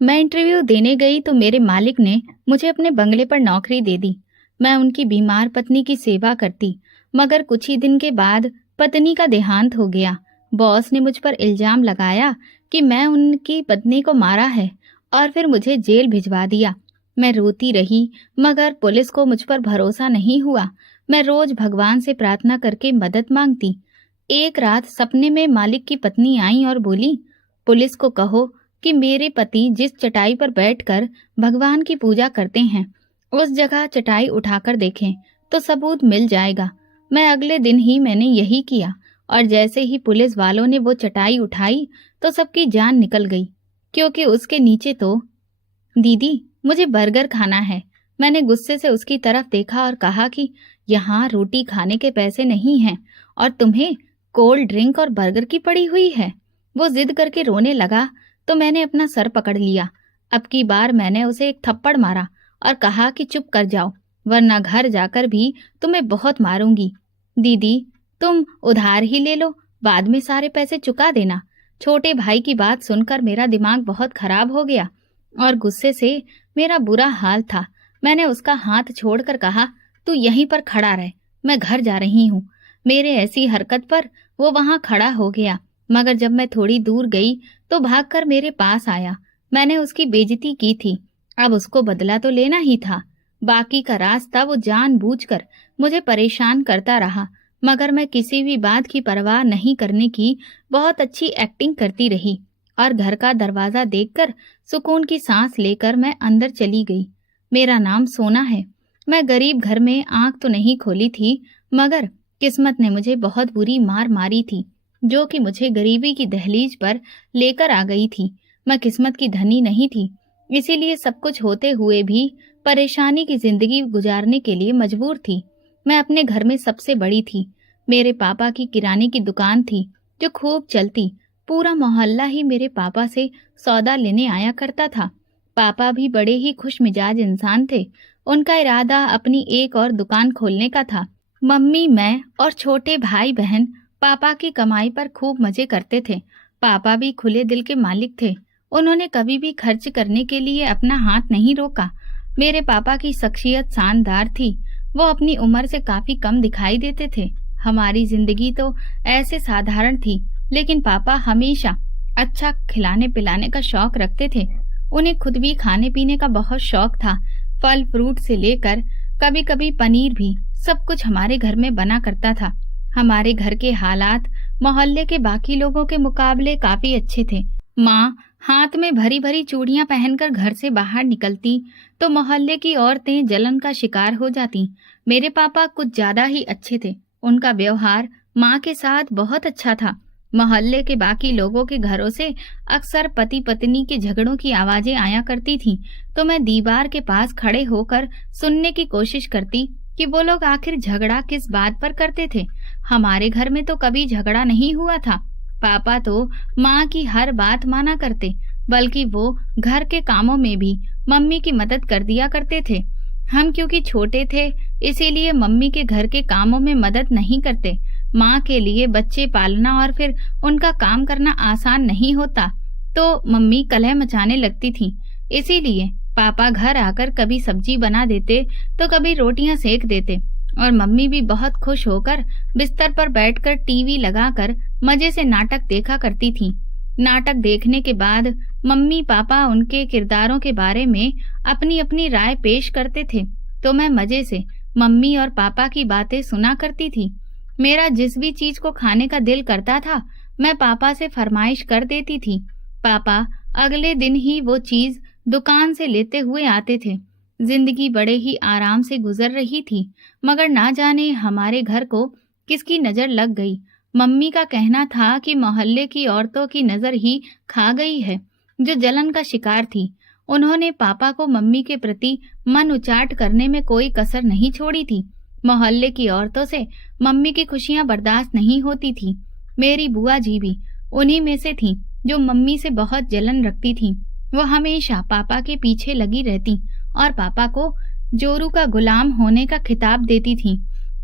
मैं इंटरव्यू देने गई तो मेरे मालिक ने मुझे अपने बंगले पर नौकरी दे दी। मैं उनकी बीमार पत्नी की सेवा करती, मगर कुछ ही दिन के बाद पत्नी का देहांत हो गया। बॉस ने मुझ पर इल्जाम लगाया कि मैं उनकी पत्नी को मारा है और फिर मुझे जेल भिजवा दिया। मैं रोती रही, मगर पुलिस को मुझ पर भरोसा नहीं हुआ। मैं रोज भगवान से प्रार्थना करके मदद मांगती। एक रात सपने में मालिक की पत्नी आई और बोली, पुलिस को कहो कि मेरे पति जिस चटाई पर बैठकर भगवान की पूजा करते हैं उस जगह चटाई उठाकर देखें तो सबूत मिल जाएगा। मैं अगले दिन ही मैंने यही किया और जैसे ही पुलिस वालों ने वो चटाई उठाई तो सबकी जान निकल गई, क्योंकि उसके नीचे तो दीदी मुझे बर्गर खाना है। मैंने गुस्से से उसकी तरफ देखा और कहा कि यहाँ रोटी खाने के पैसे नहीं हैं और तुम्हें कोल्ड ड्रिंक और बर्गर की पड़ी हुई है। वो जिद करके रोने लगा तो मैंने अपना सर पकड़ लिया। अब की बार मैंने उसे एक थप्पड़ मारा और कहा कि चुप कर जाओ, वरना घर जाकर भी तुम्हें बहुत मारूंगी। दीदी तुम उधार ही ले लो, बाद में सारे पैसे चुका देना। छोटे भाई की बात सुनकर मेरा दिमाग बहुत खराब हो गया और गुस्से से मेरा बुरा हाल था। मैंने उसका हाथ छोड़कर कहा, तू यहीं पर खड़ा रह, मैं घर जा रही हूँ। मेरे ऐसी हरकत पर वो वहां खड़ा हो गया, मगर जब मैं थोड़ी दूर गई तो भागकर मेरे पास आया। मैंने उसकी बेइज्जती की थी, अब उसको बदला तो लेना ही था। बाकी का रास्ता वो जानबूझकर मुझे परेशान करता रहा, मगर मैं किसी भी बात की परवाह नहीं करने की बहुत अच्छी एक्टिंग करती रही और घर का दरवाजा देखकर सुकून की सांस लेकर मैं अंदर चली गई। मेरा नाम सोना है। मैं गरीब घर में आंख तो नहीं खोली थी, मगर किस्मत ने मुझे बहुत बुरी मार मारी थी, जो कि मुझे गरीबी की दहलीज पर लेकर आ गई थी। मैं किस्मत की धनी नहीं थी, इसीलिए सब कुछ होते हुए भी परेशानी की जिंदगी गुजारने के लिए मजबूर थी। मैं अपने घर में सबसे बड़ी थी। मेरे पापा की किराने की दुकान थी जो खूब चलती। पूरा मोहल्ला ही मेरे पापा से सौदा लेने आया करता था। पापा भी बड़े ही खुश मिजाज इंसान थे। उनका इरादा अपनी एक और दुकान खोलने का था। मम्मी, मैं और छोटे भाई बहन पापा की कमाई पर खूब मजे करते थे। पापा भी खुले दिल के मालिक थे। उन्होंने कभी भी खर्च करने के लिए अपना हाथ नहीं रोका। मेरे पापा की शख्सियत शानदार थी। वो अपनी उम्र से काफी कम दिखाई देते थे। हमारी जिंदगी तो ऐसे साधारण थी, लेकिन पापा हमेशा अच्छा खिलाने पिलाने का शौक रखते थे। उन्हें खुद भी खाने पीने का बहुत शौक था। फल फ्रूट से लेकर कभी कभी पनीर भी, सब कुछ हमारे घर में बना करता था। हमारे घर के हालात मोहल्ले के बाकी लोगों के मुकाबले काफी अच्छे थे। माँ हाथ में भरी भरी चूड़ियां पहनकर घर से बाहर निकलती तो मोहल्ले की औरतें जलन का शिकार हो जाती। मेरे पापा कुछ ज्यादा ही अच्छे थे। उनका व्यवहार माँ के साथ बहुत अच्छा था। मोहल्ले के बाकी लोगों के घरों से अक्सर पति पत्नी के झगड़ों की आवाजें आया करती थीं, तो मैं दीवार के पास खड़े होकर सुनने की कोशिश करती कि वो लोग आखिर झगड़ा किस बात पर करते थे। हमारे घर में तो कभी झगड़ा नहीं हुआ था। पापा तो माँ की हर बात माना करते, बल्कि वो घर के कामों में भी मम्मी की मदद कर दिया करते थे। हम क्योंकि छोटे थे, इसीलिए मम्मी के घर के कामों में मदद नहीं करते। माँ के लिए बच्चे पालना और फिर उनका काम करना आसान नहीं होता, तो मम्मी कलह मचाने लगती थी। इसीलिए पापा घर आकर कभी सब्जी बना देते तो कभी रोटियां सेक देते और मम्मी भी बहुत खुश होकर बिस्तर पर बैठकर टीवी लगाकर मजे से नाटक देखा करती थी। नाटक देखने के बाद मम्मी पापा उनके किरदारों के बारे में अपनी अपनी राय पेश करते थे, तो मैं मजे से मम्मी और पापा की बातें सुना करती थी। मेरा जिस भी चीज को खाने का दिल करता था, मैं पापा से फरमाइश कर देती थी। पापा अगले दिन ही वो चीज दुकान से लेते हुए आते थे। जिंदगी बड़े ही आराम से गुजर रही थी, मगर ना जाने हमारे घर को किसकी नजर लग गई। मम्मी का कहना था कि मोहल्ले की औरतों की नजर ही खा गई है, जो जलन का शिकार थी। उन्होंने पापा को मम्मी के प्रति मन उचाट करने में कोई कसर नहीं छोड़ी थी। मोहल्ले की औरतों से मम्मी की खुशियां बर्दाश्त नहीं होती थी। मेरी बुआ जी भी उन्हीं में से थी, जो मम्मी से बहुत जलन रखती थी। वो हमेशा पापा के पीछे लगी रहती और पापा को जोरू का गुलाम होने का खिताब देती थी,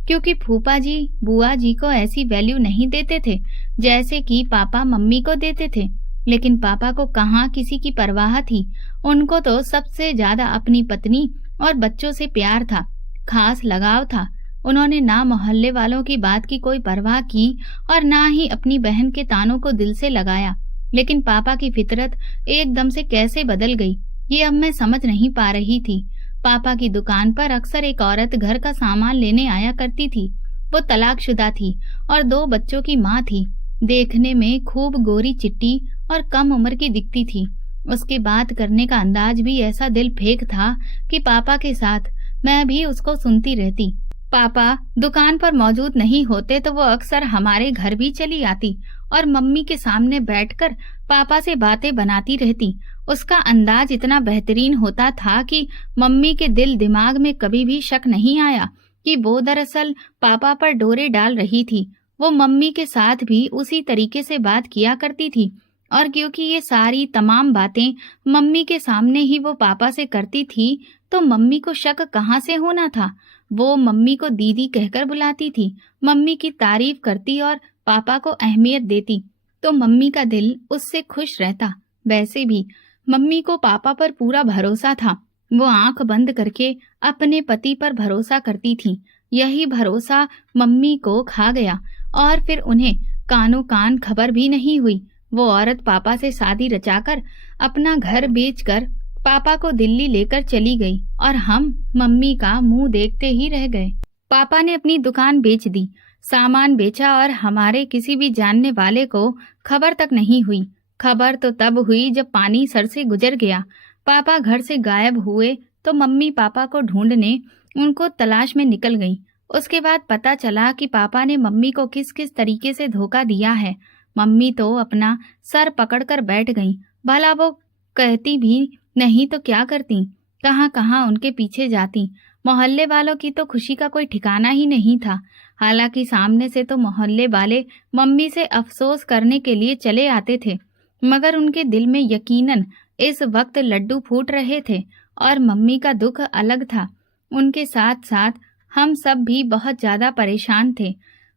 क्योंकि फूफा जी बुआ जी को ऐसी वैल्यू नहीं देते थे जैसे कि पापा मम्मी को देते थे। लेकिन पापा को कहाँ किसी की परवाह थी। उनको तो सबसे ज्यादा अपनी पत्नी और बच्चों से प्यार था, खास लगाव था। उन्होंने ना मोहल्ले वालों की बात की कोई परवाह की और ना ही अपनी बहन के तानों को दिल से लगाया। लेकिन पापा की फितरत एकदम से कैसे बदल गई, ये अब मैं समझ नहीं पा रही थी। पापा की दुकान पर अक्सर एक औरत घर का सामान लेने आया करती थी। वो तलाकशुदा थी और 2 बच्चों की माँ थी। देखने में खूब गोरी चिट्टी और कम उम्र की दिखती थी। उसके बात करने का अंदाज भी ऐसा दिल फेंक था कि पापा के साथ मैं भी उसको सुनती रहती। पापा दुकान पर मौजूद नहीं होते तो वो अक्सर हमारे घर भी चली आती और मम्मी के सामने बैठकर पापा से बातें बनाती रहती। उसका अंदाज इतना बेहतरीन होता था कि मम्मी के दिल दिमाग में कभी भी शक नहीं आया कि वो दरअसल पापा पर डोरे डाल रही थी। वो मम्मी के साथ भी उसी तरीके से बात किया करती थी और क्योंकि ये सारी तमाम बातें मम्मी के सामने ही वो पापा से करती थी तो मम्मी को शक कहाँ से होना था। वो मम्मी को दीदी कहकर बुलाती थी, मम्मी की तारीफ करती और पापा को अहमियत देती तो मम्मी का दिल उससे खुश रहता। वैसे भी मम्मी को पापा पर पूरा भरोसा था। वो आंख बंद करके अपने पति पर भरोसा करती थी। यही भरोसा मम्मी को खा गया और फिर उन्हें कानों कान खबर भी नहीं हुई। वो औरत पापा से शादी रचाकर अपना घर बेचकर पापा को दिल्ली लेकर चली गई और हम मम्मी का मुंह देखते ही रह गए। पापा ने अपनी दुकान बेच दी, सामान बेचा और हमारे किसी भी जानने वाले को खबर तक नहीं हुई। खबर तो तब हुई जब पानी सर से गुजर गया। पापा घर से गायब हुए तो मम्मी पापा को ढूंढने उनको तलाश में निकल गई। उसके बाद पता चला कि पापा ने मम्मी को किस किस तरीके से धोखा दिया है। मम्मी तो अपना सर पकड़कर बैठ गई। भला वो कहती भी नहीं तो क्या करती, कहाँ कहाँ उनके पीछे जाती। मोहल्ले वालों की तो खुशी का कोई ठिकाना ही नहीं था। हालांकि सामने से तो मोहल्ले वाले मम्मी से अफसोस करने के लिए चले आते थे, मगर उनके दिल में यकीनन इस वक्त लड्डू फूट रहे थे और मम्मी का दुख अलग था। उनके साथ साथ हम सब भी बहुत ज्यादा परेशान थे।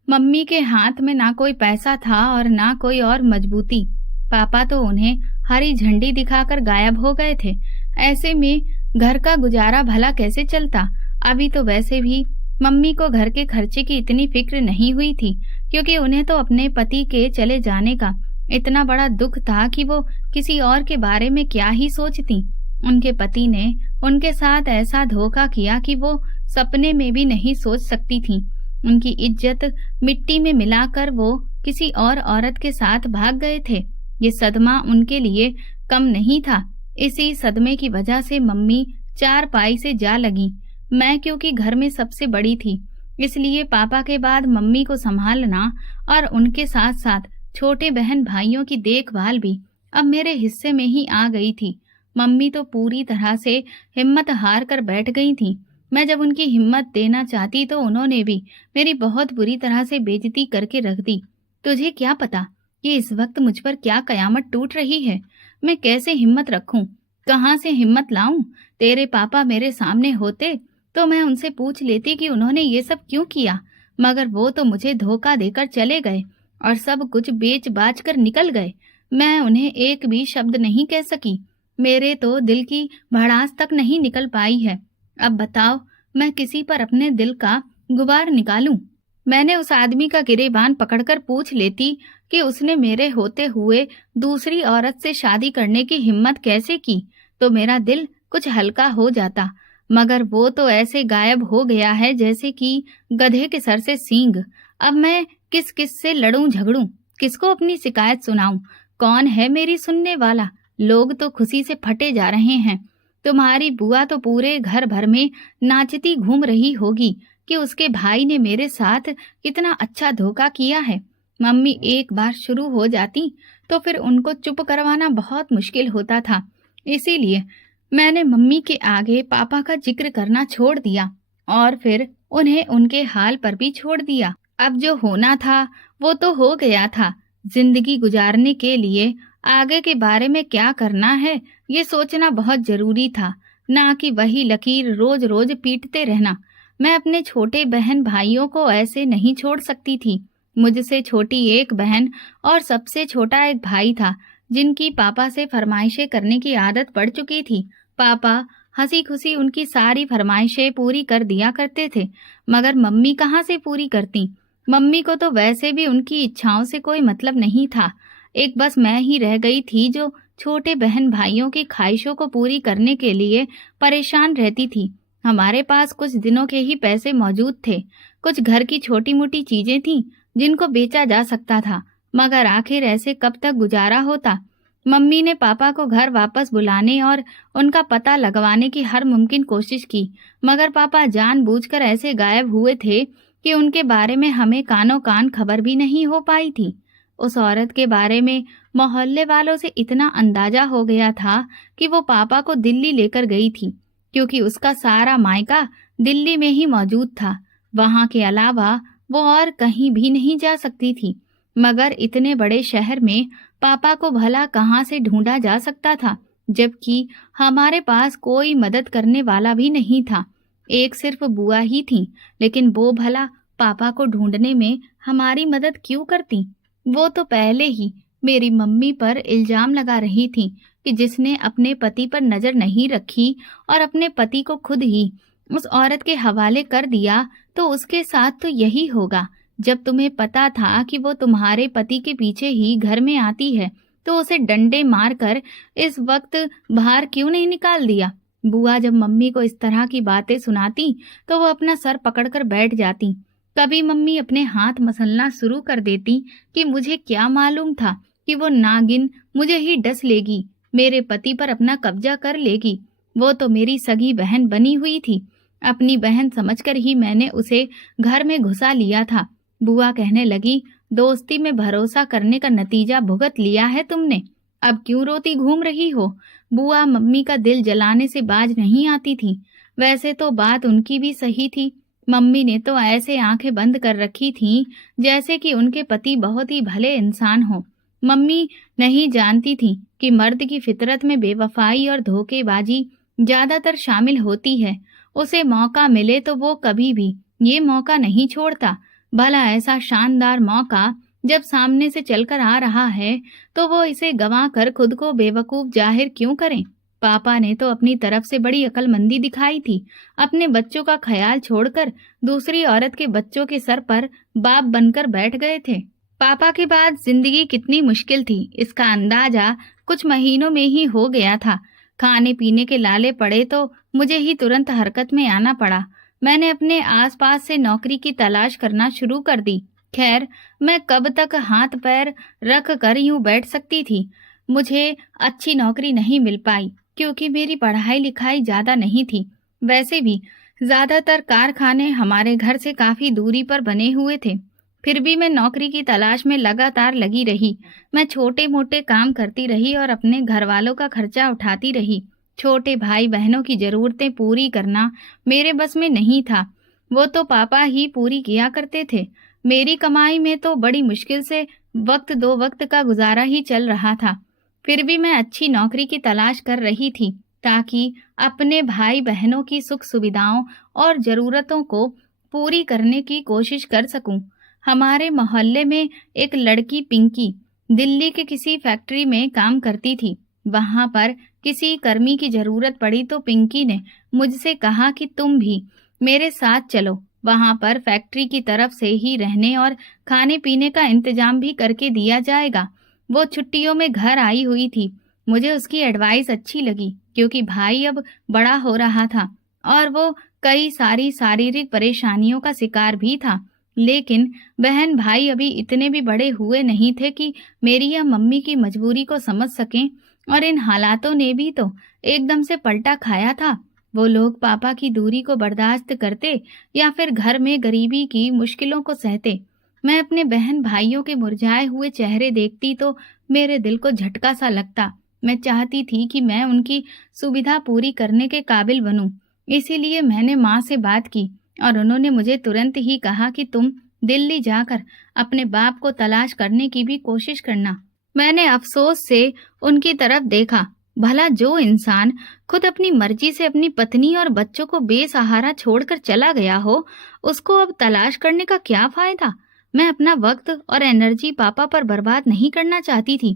मम्मी के हाथ में ना कोई पैसा था और ना कोई और मजबूती। पापा तो उन्हें हरी झंडी दिखाकर गायब हो गए थे। ऐसे में घर का गुजारा भला कैसे चलता। अभी तो वैसे भी मम्मी को घर के खर्चे की इतनी फिक्र नहीं हुई थी, क्योंकि उन्हें तो अपने पति के चले जाने का इतना बड़ा दुख था कि वो किसी और के बारे में क्या ही सोचती। उनके पति ने उनके साथ ऐसा धोखा किया कि वो सपने में भी नहीं सोच सकती थी। उनकी इज्जत मिट्टी में मिलाकर वो किसी और औरत के साथ भाग गए थे। ये सदमा उनके लिए कम नहीं था। इसी सदमे की वजह से मम्मी चारपाई से जा लगी। मैं क्योंकि घर में सबसे बड़ी थी, इसलिए पापा के बाद मम्मी को संभालना और उनके साथ साथ छोटे बहन भाइयों की देखभाल भी अब मेरे हिस्से में ही आ गई थी। मम्मी तो पूरी तरह से हिम्मत हार कर बैठ गई थी। मैं जब उनकी हिम्मत देना चाहती तो उन्होंने भी मेरी बहुत बुरी तरह से बेइज्जती करके रख दी। तुझे क्या पता कि इस वक्त मुझ पर क्या कयामत टूट रही है। मैं कैसे हिम्मत रखूं, कहाँ से हिम्मत लाऊं। तेरे पापा मेरे सामने होते तो मैं उनसे पूछ लेती कि उन्होंने ये सब क्यों किया, मगर वो तो मुझे धोखा देकर चले गए और सब कुछ बेच बाच कर निकल गए। मैं उन्हें एक भी शब्द नहीं कह सकी। मेरे तो दिल की भड़ास तक नहीं निकल पाई है। अब बताओ मैं किसी पर अपने दिल का गुबार निकालूं। मैंने उस आदमी का गिरेबान पकड़कर पूछ लेती कि उसने मेरे होते हुए दूसरी औरत से शादी करने की हिम्मत कैसे की, तो मेरा दिल कुछ हल्का हो जाता। मगर वो तो ऐसे गायब हो गया है जैसे कि गधे के सर से सींग। अब मैं किस किस से लड़ूं झगड़ूं, किसको अपनी शिकायत सुनाऊं, कौन है मेरी सुनने वाला। लोग तो खुशी से फटे जा रहे हैं। तुम्हारी बुआ तो पूरे घर भर में नाचती घूम रही होगी कि उसके भाई ने मेरे साथ कितना अच्छा धोखा किया है। मम्मी एक बार शुरू हो जाती तो फिर उनको चुप करवाना बहुत मुश्किल होता था। इसीलिए मैंने मम्मी के आगे पापा का जिक्र करना छोड़ दिया और फिर उन्हें उनके हाल पर भी छोड़ दिया। अब जो होना था वो तो हो गया था। जिंदगी गुजारने के लिए आगे के बारे में क्या करना है ये सोचना बहुत जरूरी था, ना कि वही लकीर रोज रोज पीटते रहना। मैं अपने छोटे बहन भाइयों को ऐसे नहीं छोड़ सकती थी। मुझसे छोटी एक बहन और सबसे छोटा एक भाई था, जिनकी पापा से फरमाइशें करने की आदत पड़ चुकी थी। पापा हंसी खुशी उनकी सारी फरमाइशें पूरी कर दिया करते थे, मगर मम्मी कहाँ से पूरी करती। मम्मी को तो वैसे भी उनकी इच्छाओं से कोई मतलब नहीं था। एक बस मैं ही रह गई थी जो छोटे बहन भाइयों की ख्वाहिशों को पूरी करने के लिए परेशान रहती थी। हमारे पास कुछ दिनों के ही पैसे मौजूद थे। कुछ घर की छोटी मोटी चीजें थीं जिनको बेचा जा सकता था, मगर आखिर ऐसे कब तक गुजारा होता। मम्मी ने पापा को घर वापस बुलाने और उनका पता लगवाने की हर मुमकिन कोशिश की, मगर पापा जानबूझकर ऐसे गायब हुए थे कि उनके बारे में हमें कानों कान खबर भी नहीं हो पाई थी। उस औरत के बारे में मोहल्ले वालों से इतना अंदाजा हो गया था कि वो पापा को दिल्ली लेकर गई थी, क्योंकि उसका सारा मायका दिल्ली में ही मौजूद था। वहां के अलावा वो और कहीं भी नहीं जा सकती थी। मगर इतने बड़े शहर में पापा को भला कहाँ से ढूंढा जा सकता था, जबकि हमारे पास कोई मदद करने वाला भी नहीं था। एक सिर्फ बुआ ही थी, लेकिन वो भला पापा को ढूंढने में हमारी मदद क्यों करती। वो तो पहले ही मेरी मम्मी पर इल्जाम लगा रही थी कि जिसने अपने पति पर नजर नहीं रखी और अपने पति को खुद ही उस औरत के हवाले कर दिया, तो उसके साथ तो यही होगा। जब तुम्हें पता था कि वो तुम्हारे पति के पीछे ही घर में आती है, तो उसे डंडे मारकर इस वक्त बाहर क्यों नहीं निकाल दिया। बुआ जब मम्मी को इस तरह की बातें सुनाती तो वो अपना सर पकड़कर बैठ जाती। कभी मम्मी अपने हाथ मसलना शुरू कर देती कि मुझे क्या मालूम था कि वो नागिन मुझे ही डस लेगी, मेरे पति पर अपना कब्जा कर लेगी। वो तो मेरी सगी बहन बनी हुई थी। अपनी बहन समझकर ही मैंने उसे घर में घुसा लिया था। बुआ कहने लगी, दोस्ती में भरोसा करने का नतीजा भुगत लिया है तुमने। अब क्यों रोती घूम रही हो। बुआ मम्मी का दिल जलाने से बाज नहीं आती थी। वैसे तो बात उनकी भी सही थी। मम्मी ने तो ऐसे आंखें बंद कर रखी थीं जैसे कि उनके पति बहुत ही भले इंसान हो। मम्मी नहीं जानती थी कि मर्द की फितरत में बेवफाई और धोखेबाजी ज्यादातर शामिल होती है। उसे मौका मिले तो वो कभी भी ये मौका नहीं छोड़ता। भला ऐसा शानदार मौका जब सामने से चलकर आ रहा है तो वो इसे गंवा कर खुद को बेवकूफ जाहिर क्यों करें। पापा ने तो अपनी तरफ से बड़ी अक्लमंदी दिखाई थी। अपने बच्चों का ख्याल छोड़कर दूसरी औरत के बच्चों के सर पर बाप बनकर बैठ गए थे। पापा के बाद जिंदगी कितनी मुश्किल थी, इसका अंदाजा कुछ महीनों में ही हो गया था। खाने पीने के लाले पड़े तो मुझे ही तुरंत हरकत में आना पड़ा। मैंने अपने आसपास से नौकरी की तलाश करना शुरू कर दी। खैर, मैं कब तक हाथ पैर रख कर यूं बैठ सकती थी। मुझे अच्छी नौकरी नहीं मिल पाई क्योंकि मेरी पढ़ाई लिखाई ज्यादा नहीं थी। वैसे भी ज्यादातर कारखाने हमारे घर से काफी दूरी पर बने हुए थे। फिर भी मैं नौकरी की तलाश में लगातार लगी रही। मैं छोटे मोटे काम करती रही और अपने घर वालों का खर्चा उठाती रही। छोटे भाई बहनों की जरूरतें पूरी करना मेरे बस में नहीं था, वो तो पापा ही पूरी किया करते थे। मेरी कमाई में तो बड़ी मुश्किल से वक्त दो वक्त का गुजारा ही चल रहा था। फिर भी मैं अच्छी नौकरी की तलाश कर रही थी ताकि अपने भाई बहनों की सुख सुविधाओं और जरूरतों को पूरी करने की कोशिश कर सकूं। हमारे मोहल्ले में एक लड़की पिंकी दिल्ली के किसी फैक्ट्री में काम करती थी। वहां पर किसी कर्मी की जरूरत पड़ी तो पिंकी ने मुझसे कहा कि तुम भी मेरे साथ चलो। वहां पर फैक्ट्री की तरफ से ही रहने और खाने पीने का इंतजाम भी करके दिया जाएगा। वो छुट्टियों में घर आई हुई थी। मुझे उसकी एडवाइस अच्छी लगी क्योंकि भाई अब बड़ा हो रहा था और वो कई सारी शारीरिक परेशानियों का शिकार भी था। लेकिन बहन भाई अभी इतने भी बड़े हुए नहीं थे कि मेरी या मम्मी की मजबूरी को समझ सकें, और इन हालातों ने भी तो एकदम से पलटा खाया था। वो लोग पापा की दूरी को बर्दाश्त करते या फिर घर में गरीबी की मुश्किलों को सहते। मैं अपने बहन भाइयों के मुरझाए हुए चेहरे देखती तो मेरे दिल को झटका सा लगता। मैं चाहती थी कि मैं उनकी सुविधा पूरी करने के काबिल बनूं। इसीलिए मैंने माँ से बात की और उन्होंने मुझे तुरंत ही कहा कि तुम दिल्ली जाकर अपने बाप को तलाश करने की भी कोशिश करना। मैंने अफसोस से उनकी तरफ देखा। भला जो इंसान खुद अपनी मर्जी से अपनी पत्नी और बच्चों को बेसहारा छोड़कर चला गया हो, उसको अब तलाश करने का क्या फायदा। मैं अपना वक्त और एनर्जी पापा पर बर्बाद नहीं करना चाहती थी।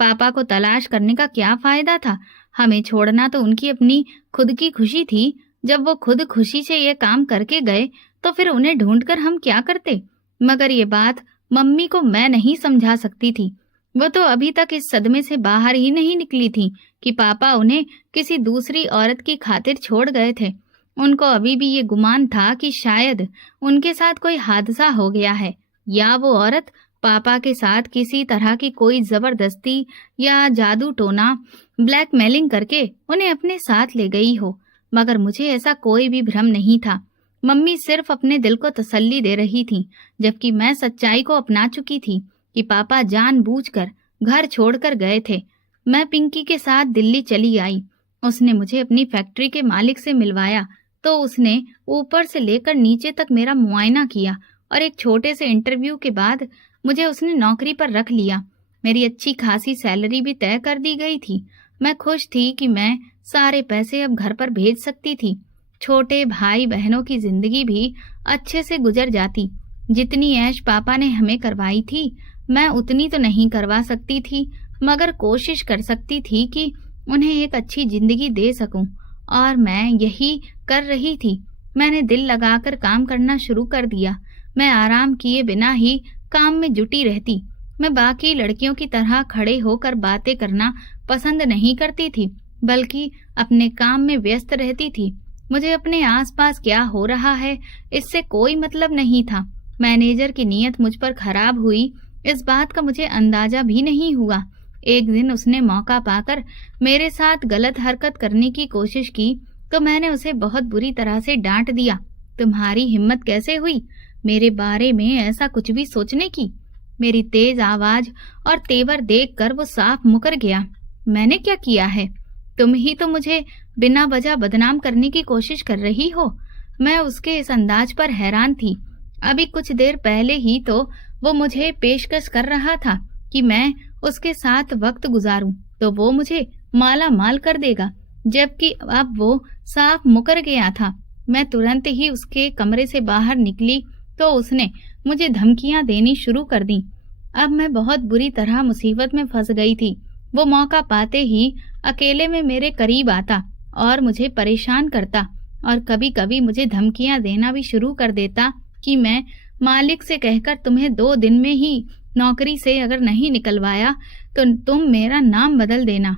पापा को तलाश करने का क्या फायदा था? हमें छोड़ना तो उनकी अपनी खुद की खुशी थी। जब वो खुद खुशी से ये काम करके गए तो फिर उन्हें ढूंढकर हम क्या करते? मगर ये बात मम्मी को मैं नहीं समझा सकती थी। वो तो अभी तक इस सदमे से बाहर ही नहीं निकली थी कि पापा उन्हें किसी दूसरी औरत की खातिर छोड़ गए थे। उनको अभी भी ये गुमान था कि शायद उनके साथ कोई हादसा हो गया है, या वो औरत पापा के साथ किसी तरह की कोई जबरदस्ती या जादू टोना ब्लैकमेलिंग करके उन्हें अपने साथ ले गई हो। मगर मुझे ऐसा कोई भी भ्रम नहीं था। मम्मी सिर्फ अपने दिल को तसल्ली दे रही थी, जबकि मैं सच्चाई को अपना चुकी थी कि पापा जानबूझकर घर छोड़कर गए थे। मैं पिंकी के साथ दिल्ली चली आई। उसने मुझे अपनी फैक्ट्री के मालिक से मिलवाया तो उसने ऊपर से लेकर नीचे तक मेरा मुआयना किया और एक छोटे से इंटरव्यू के बाद मुझे उसने नौकरी पर रख लिया। मेरी अच्छी खासी सैलरी भी तय कर दी गई थी। मैं खुश थी कि मैं सारे पैसे अब घर पर भेज सकती थी। छोटे भाई बहनों की जिंदगी भी अच्छे से गुजर जाती। जितनी ऐश पापा ने हमें करवाई थी मैं उतनी तो नहीं करवा सकती थी, मगर कोशिश कर सकती थी कि उन्हें एक अच्छी जिंदगी दे सकूं, और मैं यही कर रही थी। मैंने दिल लगाकर काम करना शुरू कर दिया। मैं आराम किए बिना ही काम में जुटी रहती। मैं बाकी लड़कियों की तरह खड़े होकर बातें करना पसंद नहीं करती थी, बल्कि अपने काम में व्यस्त रहती थी। मुझे अपने आसपास क्या हो रहा है इससे कोई मतलब नहीं था। मैनेजर की नीयत मुझ पर खराब हुई इस बात का मुझे अंदाजा भी नहीं हुआ। एक दिन उसने मौका पाकर मेरे साथ गलत हरकत करने की कोशिश की तो मैंने उसे बहुत बुरी तरह से डांट दिया। तुम्हारी हिम्मत कैसे हुई मेरे बारे में ऐसा कुछ भी सोचने की? मेरी तेज आवाज और तेवर देखकर वो साफ मुकर गया। मैंने क्या किया है? तुम ही तो मुझे बिना वजह बदनाम करने की कोशिश कर रही हो। मैं उसके इस अंदाज पर हैरान थी। अभी कुछ देर पहले ही तो वो मुझे पेशकश कर रहा था कि मैं उसके साथ वक्त गुजारूं तो वो मुझे माला माल कर देगा, जबकि अब वो साफ मुकर गया था। मैं तुरंत ही उसके कमरे से बाहर निकली तो उसने मुझे धमकियां देनी शुरू कर दी। अब मैं बहुत बुरी तरह मुसीबत में फंस गई थी। वो मौका पाते ही अकेले में मेरे करीब आता और मुझे परेशान करता, और कभी कभी मुझे धमकियां देना भी शुरू कर देता कि मैं मालिक से कहकर तुम्हें 2 दिन में ही नौकरी से अगर नहीं निकलवाया तो तुम मेरा नाम बदल देना।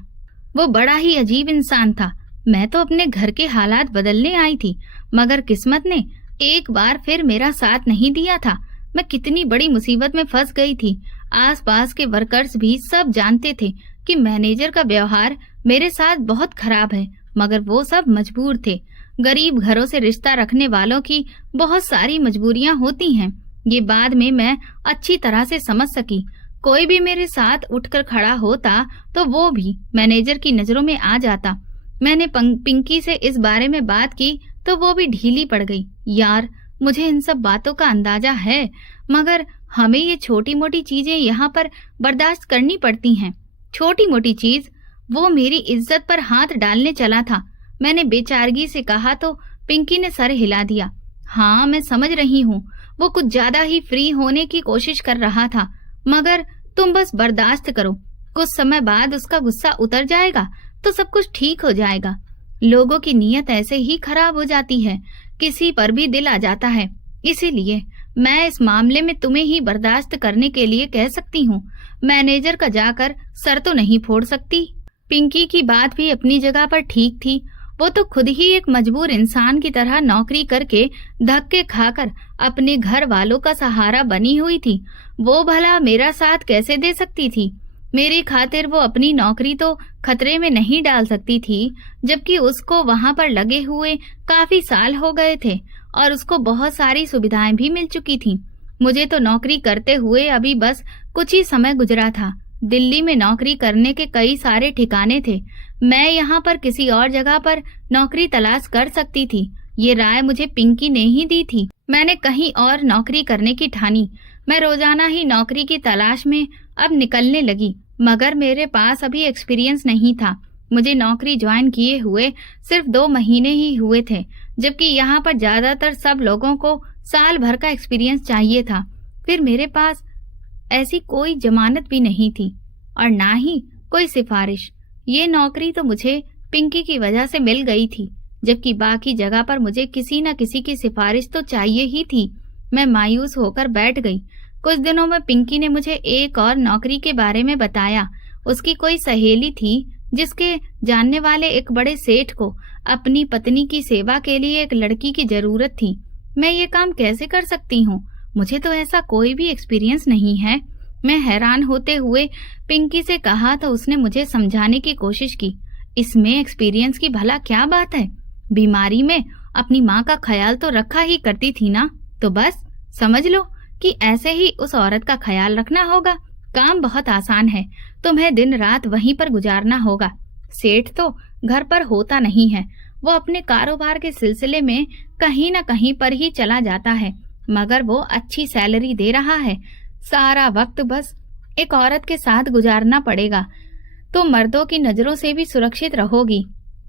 वो बड़ा ही अजीब इंसान था। मैं तो अपने घर के हालात बदलने आई थी, मगर किस्मत ने एक बार फिर मेरा साथ नहीं दिया था। मैं कितनी बड़ी मुसीबत में फंस गई थी। आसपास के वर्कर्स भी सब जानते थे कि मैनेजर का व्यवहार मेरे साथ बहुत खराब है, मगर वो सब मजबूर थे। गरीब घरों से रिश्ता रखने वालों की बहुत सारी मजबूरियां होती हैं। ये बाद में मैं अच्छी तरह से समझ सकी। कोई भी मेरे साथ उठकर खड़ा होता तो वो भी मैनेजर की नजरों में आ जाता। मैंने पिंकी से इस बारे में बात की तो वो भी ढीली पड़ गई। यार, मुझे इन सब बातों का अंदाजा है, मगर हमें ये छोटी मोटी चीजें यहाँ पर बर्दाश्त करनी पड़ती हैं। छोटी मोटी चीज? वो मेरी इज्जत पर हाथ डालने चला था। मैंने बेचारगी से कहा तो पिंकी ने सर हिला दिया। हाँ, मैं समझ रही हूँ, वो कुछ ज्यादा ही फ्री होने की कोशिश कर रहा था, मगर तुम बस बर्दाश्त करो। कुछ समय बाद उसका गुस्सा उतर जाएगा तो सब कुछ ठीक हो जाएगा। लोगों की नीयत ऐसे ही खराब हो जाती है, किसी पर भी दिल आ जाता है। इसीलिए मैं इस मामले में तुम्हें ही बर्दाश्त करने के लिए कह सकती हूँ। मैनेजर का जाकर सर तो नहीं फोड़ सकती। पिंकी की बात भी अपनी जगह पर ठीक थी। वो तो खुद ही एक मजबूर इंसान की तरह नौकरी करके धक्के खाकर अपने घर वालों का सहारा बनी हुई थी। वो भला मेरा साथ कैसे दे सकती थी? मेरी खातिर वो अपनी नौकरी तो खतरे में नहीं डाल सकती थी, जबकि उसको वहां पर लगे हुए काफी साल हो गए थे और उसको बहुत सारी सुविधाएं भी मिल चुकी थी। मुझे तो नौकरी करते हुए अभी बस कुछ ही समय गुजरा था। दिल्ली में नौकरी करने के कई सारे ठिकाने थे। मैं यहाँ पर किसी और जगह पर नौकरी तलाश कर सकती थी। ये राय मुझे पिंकी ने ही दी थी। मैंने कहीं और नौकरी करने की ठानी। मैं रोजाना ही नौकरी की तलाश में अब निकलने लगी, मगर मेरे पास अभी एक्सपीरियंस नहीं था। मुझे नौकरी ज्वाइन किए हुए सिर्फ 2 महीने ही हुए थे, जबकि यहाँ पर ज्यादातर सब लोगों को साल भर का एक्सपीरियंस चाहिए था। फिर मेरे पास ऐसी कोई जमानत भी नहीं थी और ना ही कोई सिफारिश। ये नौकरी तो मुझे पिंकी की वजह से मिल गई थी, जबकि बाकी जगह पर मुझे किसी न किसी की सिफारिश तो चाहिए ही थी। मैं मायूस होकर बैठ गई। कुछ दिनों में पिंकी ने मुझे एक और नौकरी के बारे में बताया। उसकी कोई सहेली थी जिसके जानने वाले एक बड़े सेठ को अपनी पत्नी की सेवा के लिए एक लड़की की जरूरत थी। मैं ये काम कैसे कर सकती हूँ? मुझे तो ऐसा कोई भी एक्सपीरियंस नहीं है। मैं हैरान होते हुए पिंकी से कहा तो उसने मुझे समझाने की कोशिश की। इसमें एक्सपीरियंस की भला क्या बात है? बीमारी में अपनी माँ का ख्याल तो रखा ही करती थी ना, तो बस समझ लो कि ऐसे ही उस औरत का ख्याल रखना होगा। काम बहुत आसान है, तुम्हें दिन रात वहीं पर गुजारना होगा। सेठ तो घर पर होता नहीं है, वो अपने कारोबार के सिलसिले में कहीं न कहीं पर ही चला जाता है, मगर वो अच्छी सैलरी दे रहा है। सारा वक्त बस एक औरत के साथ गुजारना पड़ेगा तो मर्दों की नजरों से भी सुरक्षित रहोगी।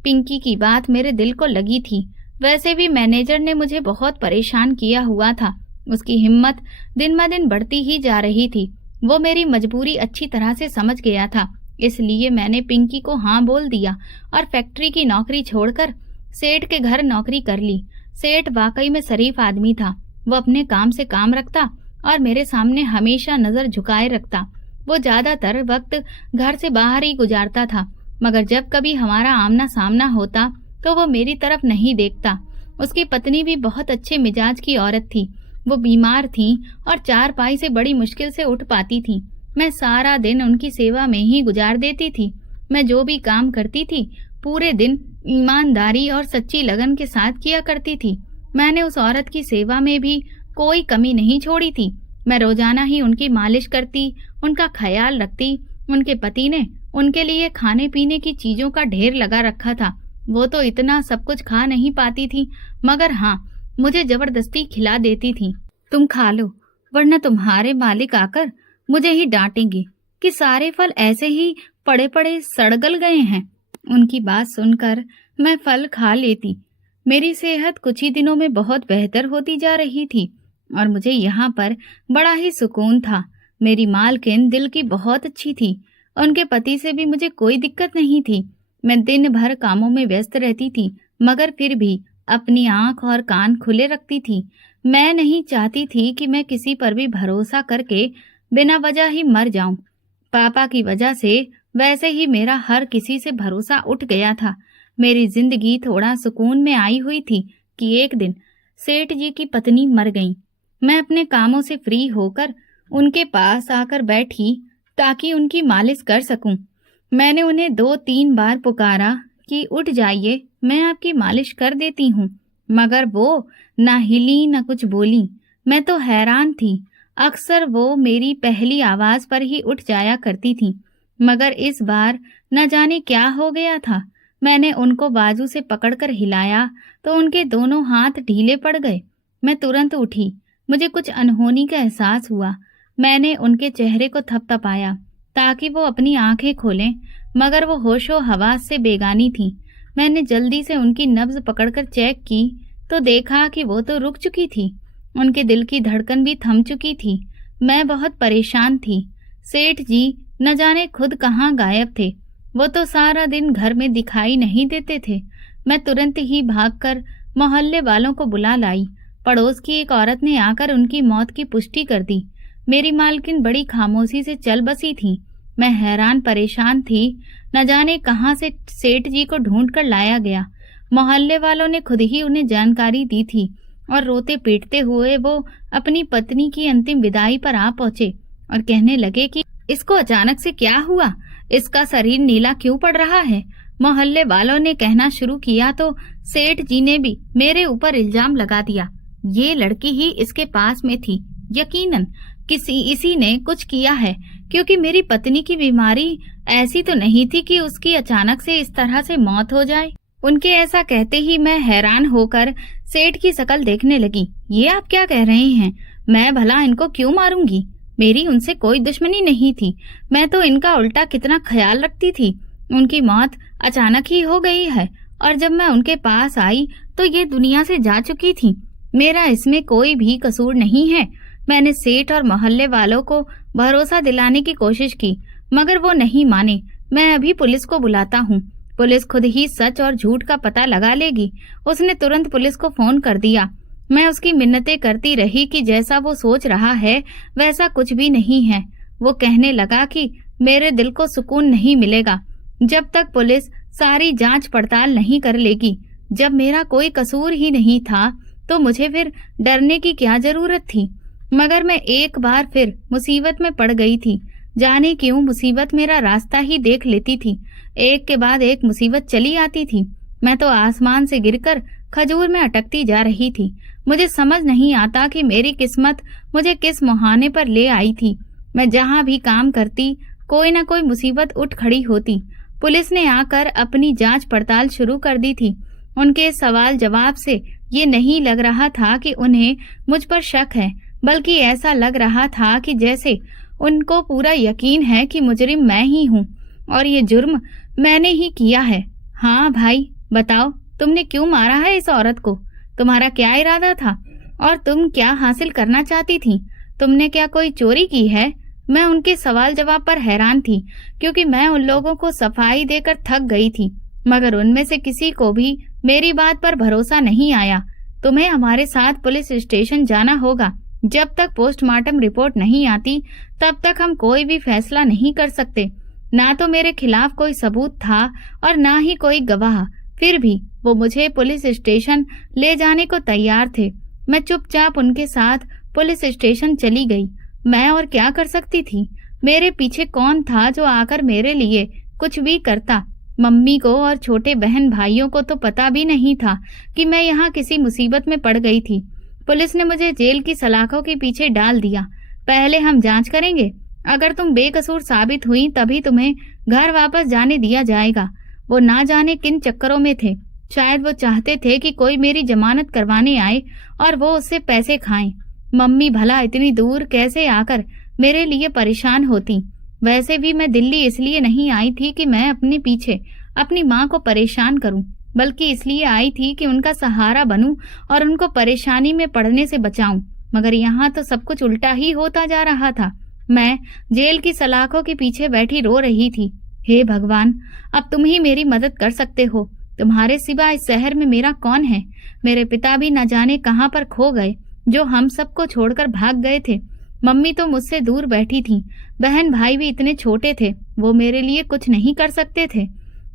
पिंकी की बात मेरे दिल को लगी थी। वैसे भी मैनेजर ने मुझे बहुत परेशान किया हुआ था। उसकी हिम्मत दिन ब दिन बढ़ती ही जा रही थी। वो मेरी मजबूरी अच्छी तरह से समझ गया था, इसलिए मैंने पिंकी को हाँ बोल दिया और फैक्ट्री की नौकरी छोड़कर सेठ के घर नौकरी कर ली। सेठ वाकई में शरीफ आदमी था। वो अपने काम से काम रखता और मेरे सामने हमेशा नजर झुकाए रखता। वो ज्यादातर वक्त घर से बाहर ही गुजारता था, मगर जब कभी हमारा आमना सामना होता तो वो मेरी तरफ नहीं देखता। उसकी पत्नी भी बहुत अच्छे मिजाज की औरत थी। वो बीमार थी और चारपाई से बड़ी मुश्किल से उठ पाती थी। मैं सारा दिन उनकी सेवा में ही गुजार देती थी। मैं जो भी काम करती थी पूरे दिन ईमानदारी और सच्ची लगन के साथ किया करती थी। मैंने उस औरत की सेवा में भी कोई कमी नहीं छोड़ी थी। मैं रोजाना ही उनकी मालिश करती, उनका ख्याल रखती। उनके पति ने उनके लिए खाने पीने की चीजों का ढेर लगा रखा था। वो तो इतना सब कुछ खा नहीं पाती थी, मगर हाँ, मुझे जबरदस्ती खिला देती थी। तुम खा लो, वरना तुम्हारे मालिक आकर मुझे ही डांटेंगे कि सारे फल ऐसे ही पड़े पड़े सड़गल गए हैं। उनकी बात सुनकर मैं फल खा लेती। मेरी सेहत कुछ ही दिनों में बहुत बेहतर होती जा रही थी और मुझे यहाँ पर बड़ा ही सुकून था। मेरी मालकिन दिल की बहुत अच्छी थी। उनके पति से भी मुझे कोई दिक्कत नहीं थी। मैं दिन भर कामों में व्यस्त रहती थी, मगर फिर भी अपनी आंख और कान खुले रखती थी। मैं नहीं चाहती थी कि मैं किसी पर भी भरोसा करके बिना वजह ही मर जाऊं। पापा की वजह से वैसे ही मेरा हर किसी से भरोसा उठ गया था। मेरी जिंदगी थोड़ा सुकून में आई हुई थी कि एक दिन सेठ जी की पत्नी मर गई। मैं अपने कामों से फ्री होकर उनके पास आकर बैठी ताकि उनकी मालिश कर सकूं। मैंने उन्हें 2-3 बार पुकारा कि उठ जाइए, मैं आपकी मालिश कर देती हूँ, मगर वो ना हिली न कुछ बोली। मैं तो हैरान थी। अक्सर वो मेरी पहली आवाज पर ही उठ जाया करती थी, मगर इस बार न जाने क्या हो गया था। मैंने उनको बाजू से पकड़कर हिलाया तो उनके दोनों हाथ ढीले पड़ गए। मैं तुरंत उठी। मुझे कुछ अनहोनी का एहसास हुआ। मैंने उनके चेहरे को थपथपाया ताकि वो अपनी आंखें खोलें, मगर वो होशो हवास से बेगानी थी। मैंने जल्दी से उनकी नब्ज पकड़कर चेक की तो देखा कि वो तो रुक चुकी थी। उनके दिल की धड़कन भी थम चुकी थी। मैं बहुत परेशान थी। सेठ जी न जाने खुद कहाँ गायब थे। वो तो सारा दिन घर में दिखाई नहीं देते थे। मैं तुरंत ही भागकर मोहल्ले वालों को बुला लाई। पड़ोस की एक औरत ने आकर उनकी मौत की पुष्टि कर दी। मेरी मालकिन बड़ी खामोशी से चल बसी थी। मैं हैरान परेशान थी। न जाने कहाँ से सेठ जी को ढूंढ कर लाया गया। मोहल्ले वालों ने खुद ही उन्हें जानकारी दी थी और रोते पीटते हुए वो अपनी पत्नी की अंतिम विदाई पर आ पहुंचे और कहने लगे कि इसको अचानक से क्या हुआ, इसका शरीर नीला क्यों पड़ रहा है। मोहल्ले वालों ने कहना शुरू किया तो सेठ जी ने भी मेरे ऊपर इल्जाम लगा दिया। ये लड़की ही इसके पास में थी, यकीनन इसी ने कुछ किया है, क्योंकि मेरी पत्नी की बीमारी ऐसी तो नहीं थी कि उसकी अचानक से इस तरह से मौत हो जाए। उनके ऐसा कहते ही मैं हैरान होकर सेठ की शक्ल देखने लगी। ये आप क्या कह रहे हैं? मैं भला इनको क्यों मारूंगी? मेरी उनसे कोई दुश्मनी नहीं थी। मैं तो इनका उल्टा कितना ख्याल रखती थी। उनकी मौत अचानक ही हो गई है और जब मैं उनके पास आई तो ये दुनिया से जा चुकी थी। मेरा इसमें कोई भी कसूर नहीं है। मैंने सेठ और मोहल्ले वालों को भरोसा दिलाने की कोशिश की, मगर वो नहीं माने। मैं अभी पुलिस को बुलाता हूँ। पुलिस खुद ही सच और झूठ का पता लगा लेगी। उसने तुरंत पुलिस को फोन कर दिया। मैं उसकी मिन्नतें करती रही कि जैसा वो सोच रहा है वैसा कुछ भी नहीं है। वो कहने लगा कि मेरे दिल को सुकून नहीं मिलेगा जब तक पुलिस सारी जांच पड़ताल नहीं कर लेगी। जब मेरा कोई कसूर ही नहीं था तो मुझे फिर डरने की क्या जरूरत थी। मगर मैं एक बार फिर मुसीबत में पड़ गई थी। जाने क्यों मुसीबत मेरा रास्ता ही देख लेती थी। एक के बाद एक मुसीबत चली आती थी। मैं तो आसमान से गिरकर खजूर में अटकती जा रही थी। मुझे समझ नहीं आता कि मेरी किस्मत मुझे किस मुहाने पर ले आई थी। मैं जहाँ भी काम करती कोई न कोई मुसीबत उठ खड़ी होती। पुलिस ने आकर अपनी जांच पड़ताल शुरू कर दी थी। उनके सवाल जवाब से ये नहीं लग रहा था कि उन्हें मुझ पर शक है, बल्कि ऐसा लग रहा था कि जैसे उनको पूरा यकीन है कि मुजरिम मैं ही हूँ और ये जुर्म मैंने ही किया है। हाँ भाई, बताओ तुमने क्यों मारा है इस औरत को? तुम्हारा क्या इरादा था और तुम क्या हासिल करना चाहती थी? तुमने क्या कोई चोरी की है? मैं उनके सवाल जवाब पर हैरान थी, क्योंकि मैं उन लोगों को सफाई देकर थक गई थी। मगर उनमें से किसी को भी मेरी बात पर भरोसा नहीं आया। तुम्हें हमारे साथ पुलिस स्टेशन जाना होगा। जब तक पोस्टमार्टम रिपोर्ट नहीं आती तब तक हम कोई भी फैसला नहीं कर सकते। ना तो मेरे खिलाफ कोई सबूत था और ना ही कोई गवाह। फिर भी वो मुझे पुलिस स्टेशन ले जाने को तैयार थे। मैं चुपचाप उनके साथ पुलिस स्टेशन चली गई। मैं और क्या कर सकती थी? मेरे पीछे कौन था जो आकर मेरे लिए कुछ भी करता? मम्मी को और छोटे बहन भाइयों को तो पता भी नहीं था कि मैं यहाँ किसी मुसीबत में पड़ गई थी। पुलिस ने मुझे जेल की सलाखों के पीछे डाल दिया। पहले हम जांच करेंगे। अगर तुम बेकसूर साबित हुई तभी तुम्हें घर वापस जाने दिया जाएगा। वो ना जाने किन चक्करों में थे। शायद वो चाहते थे कि कोई मेरी जमानत करवाने आए और वो उससे पैसे खाएं। मम्मी भला इतनी दूर कैसे आकर मेरे लिए परेशान होती। वैसे भी मैं दिल्ली इसलिए नहीं आई थी कि मैं अपने पीछे अपनी माँ को परेशान करूं, बल्कि इसलिए आई थी कि उनका सहारा बनूं और उनको परेशानी में पड़ने से बचाऊं। मगर यहाँ तो सब कुछ उल्टा ही होता जा रहा था। मैं जेल की सलाखों के पीछे बैठी रो रही थी। हे भगवान, अब तुम ही मेरी मदद कर सकते हो। तुम्हारे सिवा इस शहर में मेरा कौन है? मेरे पिता भी न जाने कहाँ पर खो गए, जो हम सबको छोड़कर भाग गए थे। मम्मी तो मुझसे दूर बैठी थी। बहन भाई भी इतने छोटे थे, वो मेरे लिए कुछ नहीं कर सकते थे।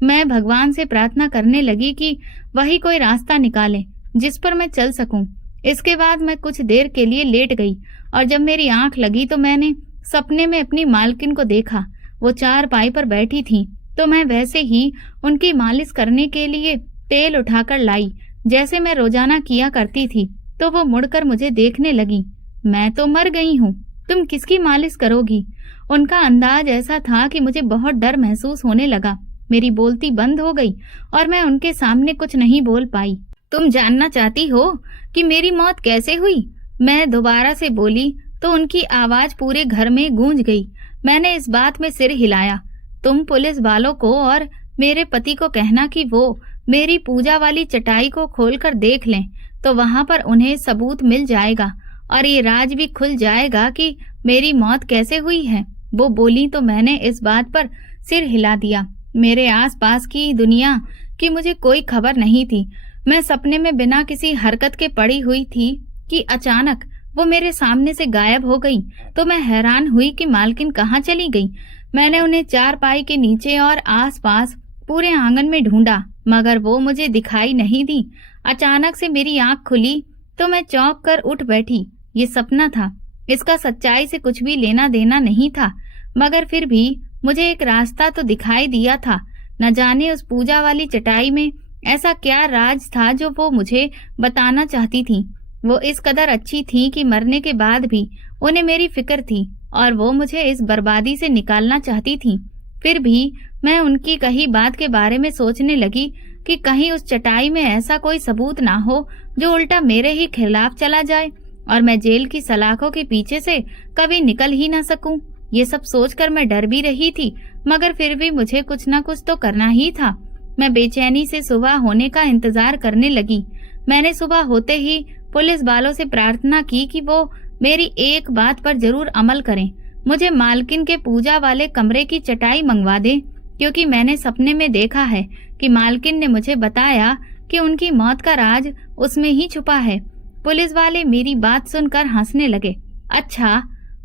मैं भगवान से प्रार्थना करने लगी कि वही कोई रास्ता निकाले जिस पर मैं चल सकूं। इसके बाद मैं कुछ देर के लिए लेट गई और जब मेरी आंख लगी तो मैंने सपने में अपनी मालकिन को देखा। वो चारपाई पर बैठी थी तो मैं वैसे ही उनकी मालिश करने के लिए तेल उठाकर लाई, जैसे मैं रोजाना किया करती थी। तो वो मुड़कर मुझे देखने लगी। मैं तो मर गई हूँ, तुम किसकी मालिश करोगी? उनका अंदाज ऐसा था कि मुझे बहुत डर महसूस होने लगा। मेरी बोलती बंद हो गई और मैं उनके सामने कुछ नहीं बोल पाई। तुम जानना चाहती हो कि मेरी मौत कैसे हुई? मैं दोबारा से बोली तो उनकी आवाज पूरे घर में गूंज गई। मैंने इस बात में सिर हिलाया। तुम पुलिस वालों को और मेरे पति को कहना कि वो मेरी पूजा वाली चटाई को खोलकर देख लें, तो वहां पर उन्हें सबूत मिल जाएगा और ये राज भी खुल जाएगा कि मेरी मौत कैसे हुई है। वो बोली तो मैंने इस बात पर सिर हिला दिया। मेरे आसपास की दुनिया की मुझे कोई खबर नहीं थी। मैं सपने में बिना किसी हरकत के पड़ी हुई थी कि अचानक वो मेरे सामने से गायब हो गई। तो मैं हैरान हुई कि मालकिन कहाँ चली गई। मैंने उन्हें चारपाई के नीचे और आसपास पूरे आंगन में ढूंढा, मगर वो मुझे दिखाई नहीं दी। अचानक से मेरी आंख खुली तो मैं चौंक कर उठ बैठी। ये सपना था, इसका सच्चाई से कुछ भी लेना देना नहीं था, मगर फिर भी मुझे एक रास्ता तो दिखाई दिया था। न जाने उस पूजा वाली चटाई में ऐसा क्या राज था जो वो मुझे बताना चाहती थी। वो इस कदर अच्छी थी कि मरने के बाद भी उन्हें मेरी फिक्र थी और वो मुझे इस बर्बादी से निकालना चाहती थी। फिर भी मैं उनकी कही बात के बारे में सोचने लगी कि कहीं उस चटाई में ऐसा कोई सबूत ना हो जो उल्टा मेरे ही खिलाफ चला जाए और मैं जेल की सलाखों के पीछे से कभी निकल ही ना सकूं। ये सब सोचकर मैं डर भी रही थी, मगर फिर भी मुझे कुछ न कुछ तो करना ही था। मैं बेचैनी से सुबह होने का इंतजार करने लगी। मैंने सुबह होते ही पुलिस वालों से प्रार्थना की कि वो मेरी एक बात पर जरूर अमल करें। मुझे मालकिन के पूजा वाले कमरे की चटाई मंगवा दें, क्योंकि मैंने सपने में देखा है कि मालकिन ने मुझे बताया कि उनकी मौत का राज उसमें ही छुपा है। पुलिस वाले मेरी बात सुनकर हंसने लगे। अच्छा,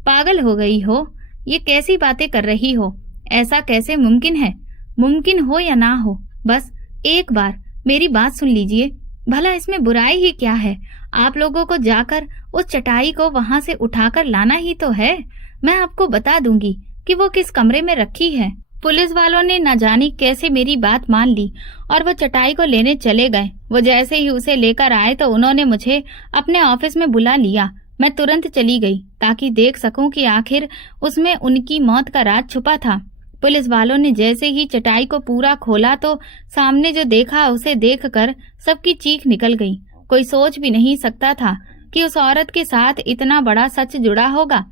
पागल हो गई हो? ये कैसी बातें कर रही हो? ऐसा कैसे मुमकिन है? मुमकिन हो या ना हो, बस एक बार मेरी बात सुन लीजिए। भला इसमें बुराई ही क्या है? आप लोगों को जाकर उस चटाई को वहां से उठाकर लाना ही तो है। मैं आपको बता दूंगी कि वो किस कमरे में रखी है। पुलिस वालों ने न जाने कैसे मेरी बात मान ली और वो चटाई को लेने चले गए। वो जैसे ही उसे लेकर आए तो उन्होंने मुझे अपने ऑफिस में बुला लिया। मैं तुरंत चली गई ताकि देख सकूं कि आखिर उसमें उनकी मौत का राज छुपा था। पुलिस वालों ने जैसे ही चटाई को पूरा खोला तो सामने जो देखा उसे देखकर सबकी चीख निकल गई। कोई सोच भी नहीं सकता था कि उस औरत के साथ इतना बड़ा सच जुड़ा होगा।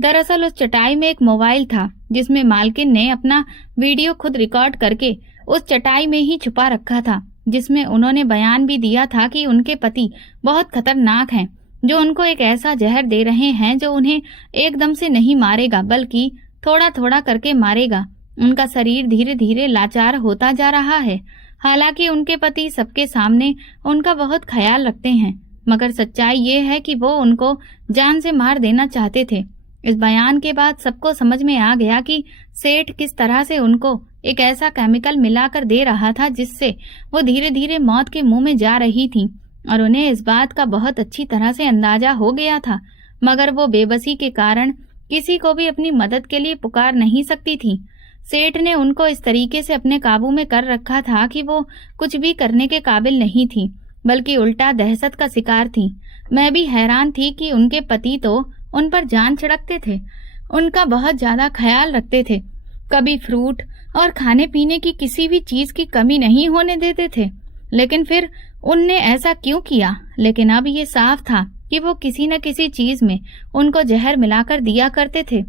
दरअसल उस चटाई में एक मोबाइल था जिसमें मालकिन ने अपना वीडियो खुद रिकॉर्ड करके उस चटाई में ही छुपा रखा था, जिसमें उन्होंने बयान भी दिया था कि उनके पति बहुत खतरनाक हैं, जो उनको एक ऐसा जहर दे रहे हैं जो उन्हें एकदम से नहीं मारेगा बल्कि थोड़ा थोड़ा करके मारेगा। उनका शरीर धीरे धीरे लाचार होता जा रहा है। हालांकि उनके पति सबके सामने उनका बहुत ख्याल रखते हैं, मगर सच्चाई ये है कि वो उनको जान से मार देना चाहते थे। इस बयान के बाद सबको समझ में आ गया कि सेठ किस तरह से उनको एक ऐसा केमिकल मिलाकर दे रहा था जिससे वो धीरे धीरे मौत के मुंह में जा रही थी, और उन्हें इस बात का बहुत अच्छी तरह से अंदाजा हो गया था। मगर वो बेबसी के कारण किसी को भी अपनी मदद के लिए पुकार नहीं सकती थी। सेठ ने उनको इस तरीके से अपने काबू में कर रखा था कि वो कुछ भी करने के काबिल नहीं थी, बल्कि उल्टा दहशत का शिकार थी। मैं भी हैरान थी कि उनके पति तो उन पर जान छिड़कते थे, उनका बहुत ज्यादा ख्याल रखते थे, कभी फ्रूट और खाने पीने की किसी भी चीज की कमी नहीं होने देते थे। लेकिन फिर उनने ऐसा क्यों किया? लेकिन अब ये साफ था कि वो किसी न किसी चीज में उनको जहर मिलाकर दिया करते थे।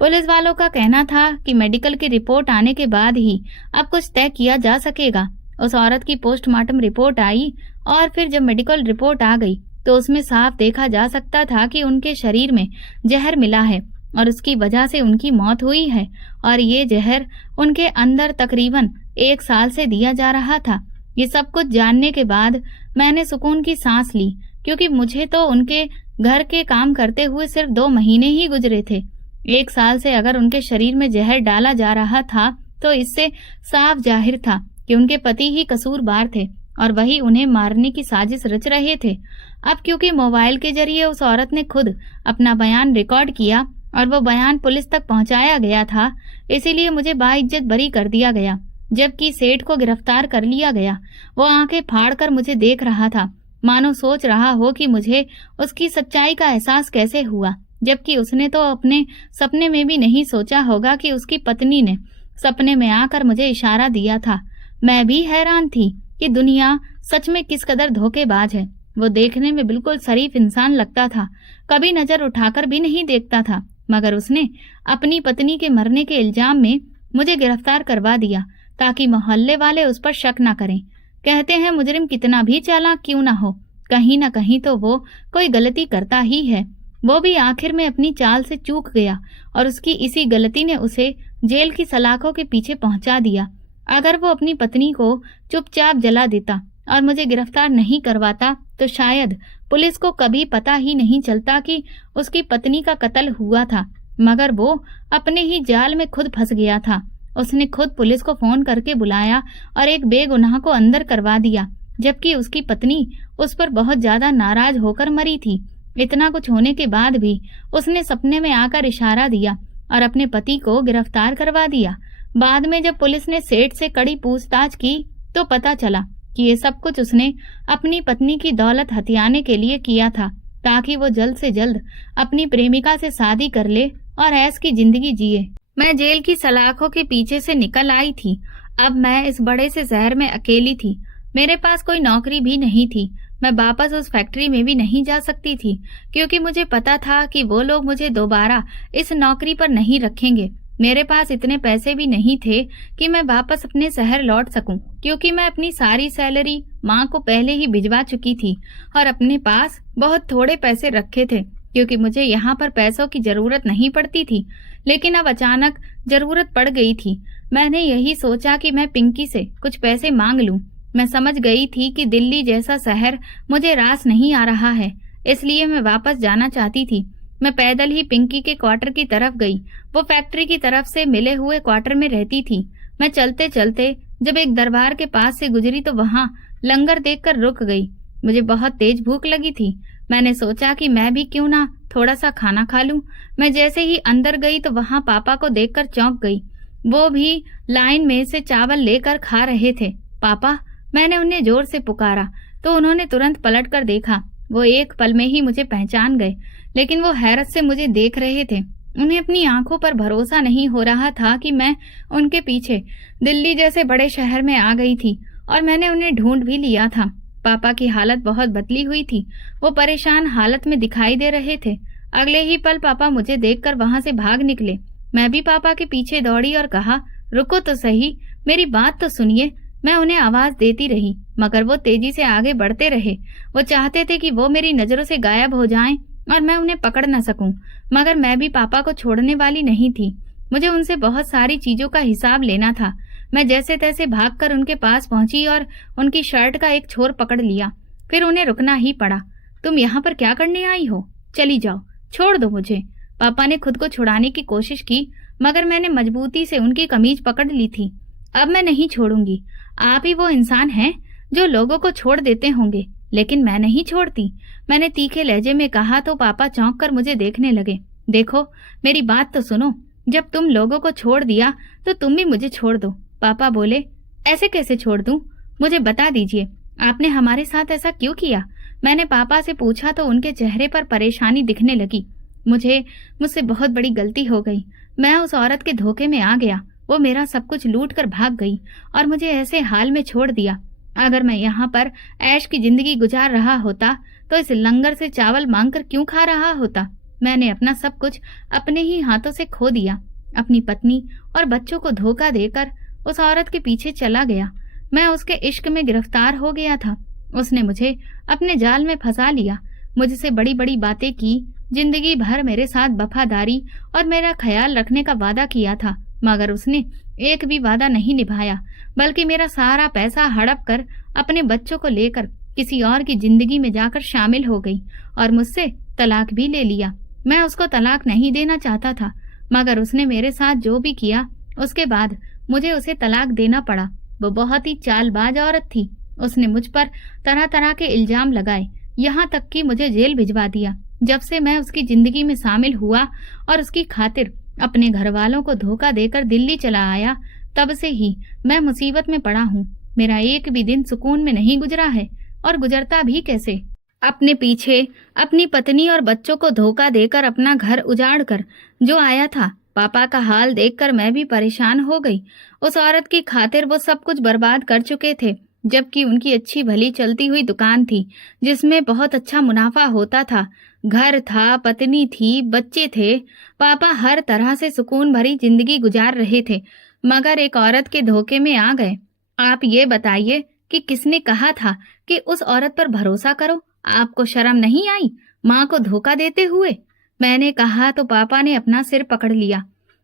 पुलिस वालों का कहना था कि मेडिकल की रिपोर्ट आने के बाद ही अब कुछ तय किया जा सकेगा। उस औरत की पोस्टमार्टम रिपोर्ट आई और फिर जब मेडिकल रिपोर्ट आ गई तो उसमें साफ देखा जा सकता था कि उनके शरीर में जहर मिला है और उसकी वजह से उनकी मौत हुई है, और ये जहर उनके अंदर तकरीबन 1 साल से दिया जा रहा था। ये सब कुछ जानने के बाद मैंने सुकून की सांस ली, क्योंकि मुझे तो उनके घर के काम करते हुए सिर्फ 2 महीने ही गुजरे थे। 1 साल से अगर उनके शरीर में जहर डाला जा रहा था तो इससे साफ जाहिर था कि उनके पति ही कसूरवार थे और वही उन्हें मारने की साजिश रच रहे थे। अब क्योंकि मोबाइल के जरिए उस औरत ने खुद अपना बयान रिकॉर्ड किया और वो बयान पुलिस तक पहुंचाया गया था, इसीलिए मुझे बाइज्जत बरी कर दिया गया। जबकि सेठ को गिरफ्तार कर लिया गया। वो आंखें फाड़कर मुझे देख रहा था, मानो सोच रहा हो कि मुझे उसकी सच्चाई का एहसास कैसे हुआ, जबकि उसने तो अपने सपने में भी नहीं सोचा होगा कि उसकी पत्नी ने सपने में आकर मुझे इशारा दिया था। मैं भी हैरान थी कि दुनिया सच में किस कदर धोखेबाज है। वो देखने में बिल्कुल शरीफ इंसान लगता था, कभी नजर उठाकर भी नहीं देखता था, मगर उसने अपनी पत्नी के मरने के इल्जाम में मुझे गिरफ्तार करवा दिया ताकि मोहल्ले वाले उस पर शक न करें। कहते हैं मुजरिम कितना भी चालाक क्यों ना हो, कहीं न कहीं तो वो कोई गलती करता ही है। वो भी आखिर में अपनी चाल से चूक गया और उसकी इसी गलती ने उसे जेल की सलाखों के पीछे पहुंचा दिया। अगर वो अपनी पत्नी को चुपचाप जला देता और मुझे गिरफ्तार नहीं करवाता तो शायद पुलिस को कभी पता ही नहीं चलता कि उसकी पत्नी का कत्ल हुआ था। मगर वो अपने ही जाल में खुद फंस गया था। उसने खुद पुलिस को फोन करके बुलाया और एक बेगुनाह को अंदर करवा दिया, जबकि उसकी पत्नी उस पर बहुत ज्यादा नाराज होकर मरी थी। इतना कुछ होने के बाद भी उसने सपने में आकर इशारा दिया और अपने पति को गिरफ्तार करवा दिया। बाद में जब पुलिस ने सेठ से कड़ी पूछताछ की तो पता चला कि ये सब कुछ उसने अपनी पत्नी की दौलत हथियाने के लिए किया था, ताकि वो जल्द से जल्द अपनी प्रेमिका से शादी कर ले और ऐश की जिंदगी जिए। मैं जेल की सलाखों के पीछे से निकल आई थी। अब मैं इस बड़े से शहर में अकेली थी। मेरे पास कोई नौकरी भी नहीं थी। मैं वापस उस फैक्ट्री में भी नहीं जा सकती थी, क्योंकि मुझे पता था कि वो लोग मुझे दोबारा इस नौकरी पर नहीं रखेंगे। मेरे पास इतने पैसे भी नहीं थे कि मैं वापस अपने शहर लौट सकूं, क्योंकि मैं अपनी सारी सैलरी माँ को पहले ही भिजवा चुकी थी और अपने पास बहुत थोड़े पैसे रखे थे, क्योंकि मुझे यहाँ पर पैसों की जरूरत नहीं पड़ती थी। लेकिन अब अचानक जरूरत पड़ गई थी। मैंने यही सोचा कि मैं पिंकी से कुछ पैसे मांग लूं। मैं समझ गई थी कि दिल्ली जैसा शहर मुझे रास नहीं आ रहा है, इसलिए मैं वापस जाना चाहती थी। मैं पैदल ही पिंकी के क्वार्टर की तरफ गई। वो फैक्ट्री की तरफ से मिले हुए क्वार्टर में रहती थी। मैं चलते चलते जब एक दरबार के पास से गुजरी तो वहां लंगर देखकर रुक गई। मुझे बहुत तेज भूख लगी थी। मैंने सोचा कि मैं भी क्यों ना थोड़ा सा खाना खा लूं। मैं जैसे ही अंदर गई तो वहां पापा को देखकर चौंक गई। वो भी लाइन में से चावल लेकर खा रहे थे। पापा, मैंने उन्हें जोर से पुकारा तो उन्होंने तुरंत पलट कर देखा। वो एक पल में ही मुझे पहचान गए, लेकिन वो हैरत से मुझे देख रहे थे। उन्हें अपनी आंखों पर भरोसा नहीं हो रहा था कि मैं उनके पीछे दिल्ली जैसे बड़े शहर में आ गई थी और मैंने उन्हें ढूंढ भी लिया था। पापा की हालत बहुत बदली हुई थी। वो परेशान हालत में दिखाई दे रहे थे। अगले ही पल पापा मुझे देखकर वहां से भाग निकले। मैं भी पापा के पीछे दौड़ी और कहा, रुको तो सही, मेरी बात तो सुनिए। मैं उन्हें आवाज देती रही, मगर वो तेजी से आगे बढ़ते रहे। वो चाहते थे कि वो मेरी नजरों से गायब हो जाएं और मैं उन्हें पकड़ न सकूं, मगर मैं भी पापा को छोड़ने वाली नहीं थी। मुझे उनसे बहुत सारी चीजों का हिसाब लेना था। मैं जैसे तैसे भागकर उनके पास पहुंची और उनकी शर्ट का एक छोर पकड़ लिया। फिर उन्हें रुकना ही पड़ा। तुम यहाँ पर क्या करने आई हो? चली जाओ, छोड़ दो मुझे। पापा ने खुद को छुड़ाने की कोशिश की, मगर मैंने मजबूती से उनकी कमीज पकड़ ली थी। अब मैं नहीं छोड़ूंगी। आप ही वो इंसान हैं जो लोगों को छोड़ देते होंगे, लेकिन मैं नहीं छोड़ती। मैंने तीखे लहजे में कहा तो पापा चौंक कर मुझे देखने लगे। देखो, मेरी बात तो सुनो। जब तुम लोगों को छोड़ दिया तो तुम भी मुझे छोड़ दो। पापा बोले, ऐसे कैसे छोड़ दूं? मुझे बता दीजिए, आपने हमारे साथ ऐसा क्यों किया? मैंने पापा से पूछा तो उनके चेहरे पर परेशानी दिखने लगी। मुझसे बहुत बड़ी गलती हो गई। मैं उस औरत के धोखे में आ गया। वो मेरा सब कुछ लूट कर भाग गई और मुझे ऐसे हाल में छोड़ दिया। अगर मैं यहाँ पर ऐश की जिंदगी गुजार रहा होता तो इस लंगर से चावल मांगकर क्यों खा रहा होता? मैंने अपना सब कुछ अपने ही हाथों से खो दिया। अपनी पत्नी और बच्चों को धोखा देकर उस औरत के पीछे चला गया। मैं उसके इश्क में गिरफ्तार हो गया था। उसने मुझे अपने जाल में फंसा लिया। मुझसे बड़ी बड़ी बातें की, जिंदगी भर मेरे साथ वफादारी और मेरा ख्याल रखने का वादा किया था, मगर उसने एक भी वादा नहीं निभाया, बल्कि मेरा सारा पैसा हड़प कर अपने बच्चों को लेकर किसी और की जिंदगी में जाकर शामिल हो गई और मुझसे तलाक भी ले लिया। मैं उसको तलाक नहीं देना चाहता था, मगर उसने मेरे साथ जो भी किया उसके बाद मुझे उसे तलाक देना पड़ा। वो बहुत ही चालबाज औरत थी। उसने मुझ पर तरह तरह के इल्जाम लगाए, यहाँ तक कि मुझे जेल भिजवा दिया। जब से मैं उसकी जिंदगी में शामिल हुआ और उसकी खातिर अपने घर वालों को धोखा देकर दिल्ली चला आया, तब से ही मैं मुसीबत में पड़ा हूँ। मेरा एक भी दिन सुकून में नहीं गुजरा है, और गुजरता भी कैसे? अपने पीछे अपनी पत्नी और बच्चों को धोखा देकर अपना घर उजाड़ कर जो आया था। पापा का हाल देखकर मैं भी परेशान हो गई। उस औरत की खातिर वो सब कुछ बर्बाद कर चुके थे, जबकि उनकी अच्छी भली चलती हुई दुकान थी जिसमें बहुत अच्छा मुनाफा होता था। घर था, पत्नी थी, बच्चे थे। पापा हर तरह से सुकून भरी जिंदगी गुजार रहे थे, मगर एक औरत के धोखे में आ गए। आप ये बताइए कि किसने कहा था कि उस औरत पर भरोसा करो? आपको शर्म नहीं आई माँ को धोखा देते हुए? मैंने कहा तो पापा ने अपना सिर पकड़ लिया।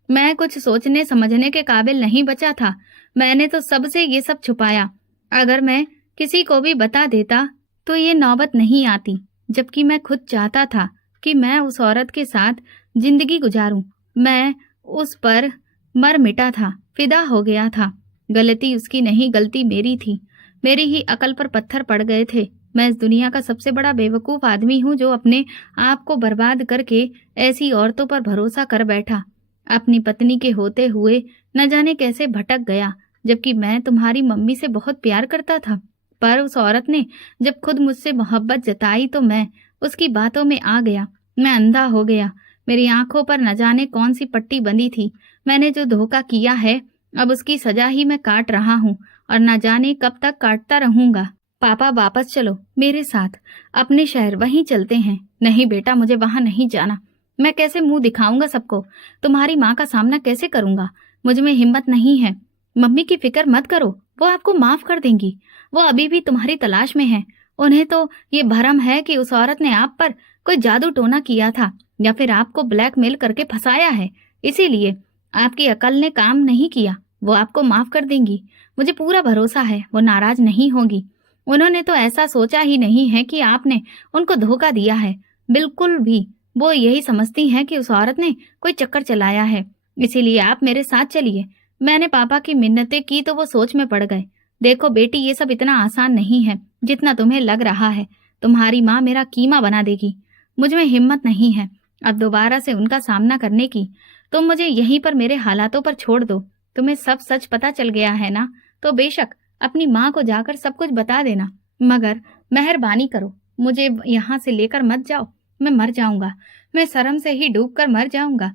मैं कुछ सोचने समझने के काबिल नहीं बचा था। मैंने तो सबसे ये सब छुपाया। अगर मैं किसी को भी बता देता तो ये नौबत नहीं आती, जबकि मैं खुद चाहता था कि मैं उस औरत के साथ जिंदगी गुजारूं। मैं उस पर मर मिटा था, फिदा हो गया था। गलती उसकी नहीं, गलती मेरी थी। मेरी ही अकल पर पत्थर पड़ गए थे। मैं इस दुनिया का सबसे बड़ा बेवकूफ आदमी हूँ जो अपने आप को बर्बाद करके ऐसी औरतों पर भरोसा कर बैठा। अपनी पत्नी के होते हुए न जाने कैसे भटक गया, जबकि मैं तुम्हारी मम्मी से बहुत प्यार करता था। पर उस औरत ने जब खुद मुझसे मोहब्बत जताई तो मैं उसकी बातों में आ गया। मैं अंधा हो गया। मेरी आंखों पर न जाने कौन सी पट्टी बंधी थी। मैंने जो धोखा किया है, अब उसकी सजा ही मैं काट रहा हूँ और न जाने कब तक काटता रहूंगा। पापा, वापस चलो मेरे साथ, अपने शहर वहीं चलते हैं। नहीं बेटा, मुझे वहां नहीं जाना। मैं कैसे मुंह दिखाऊंगा सबको? तुम्हारी माँ का सामना कैसे करूंगा? मुझ में हिम्मत नहीं है। मम्मी की फिक्र मत करो, वो आपको माफ कर देंगी। वो अभी भी तुम्हारी तलाश में है। उन्हें तो ये भरम है कि उस औरत ने आप पर कोई जादू टोना किया था या फिर आपको ब्लैकमेल करके फंसाया है, इसीलिए आपकी अकल ने काम नहीं किया। वो आपको माफ कर देंगी। मुझे पूरा भरोसा है वो नाराज नहीं होगी। उन्होंने तो ऐसा सोचा ही नहीं है कि आपने उनको धोखा दिया है, बिल्कुल भी। वो यही समझती हैं कि उस औरत ने कोई चक्कर चलाया है, इसीलिए आप मेरे साथ चलिए। मैंने पापा की मिन्नतें की तो वो सोच में पड़ गए। देखो बेटी, ये सब इतना आसान नहीं है जितना तुम्हें लग रहा है। तुम्हारी माँ मेरा कीमा बना देगी। मुझ में हिम्मत नहीं है अब दोबारा से उनका सामना करने की। तुम मुझे यहीं पर मेरे हालातों पर छोड़ दो। तुम्हें सब सच पता चल गया है ना, तो बेशक अपनी माँ को जाकर सब कुछ बता देना, मगर मेहरबानी करो मुझे यहाँ से लेकर मत जाओ। मैं मर जाऊंगा, मैं शर्म से ही डूब कर मर जाऊंगा।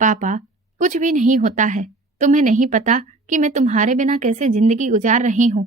पापा, कुछ भी नहीं होता है। तुम्हें नहीं पता कि मैं तुम्हारे बिना कैसे जिंदगी गुजार रही हूँ।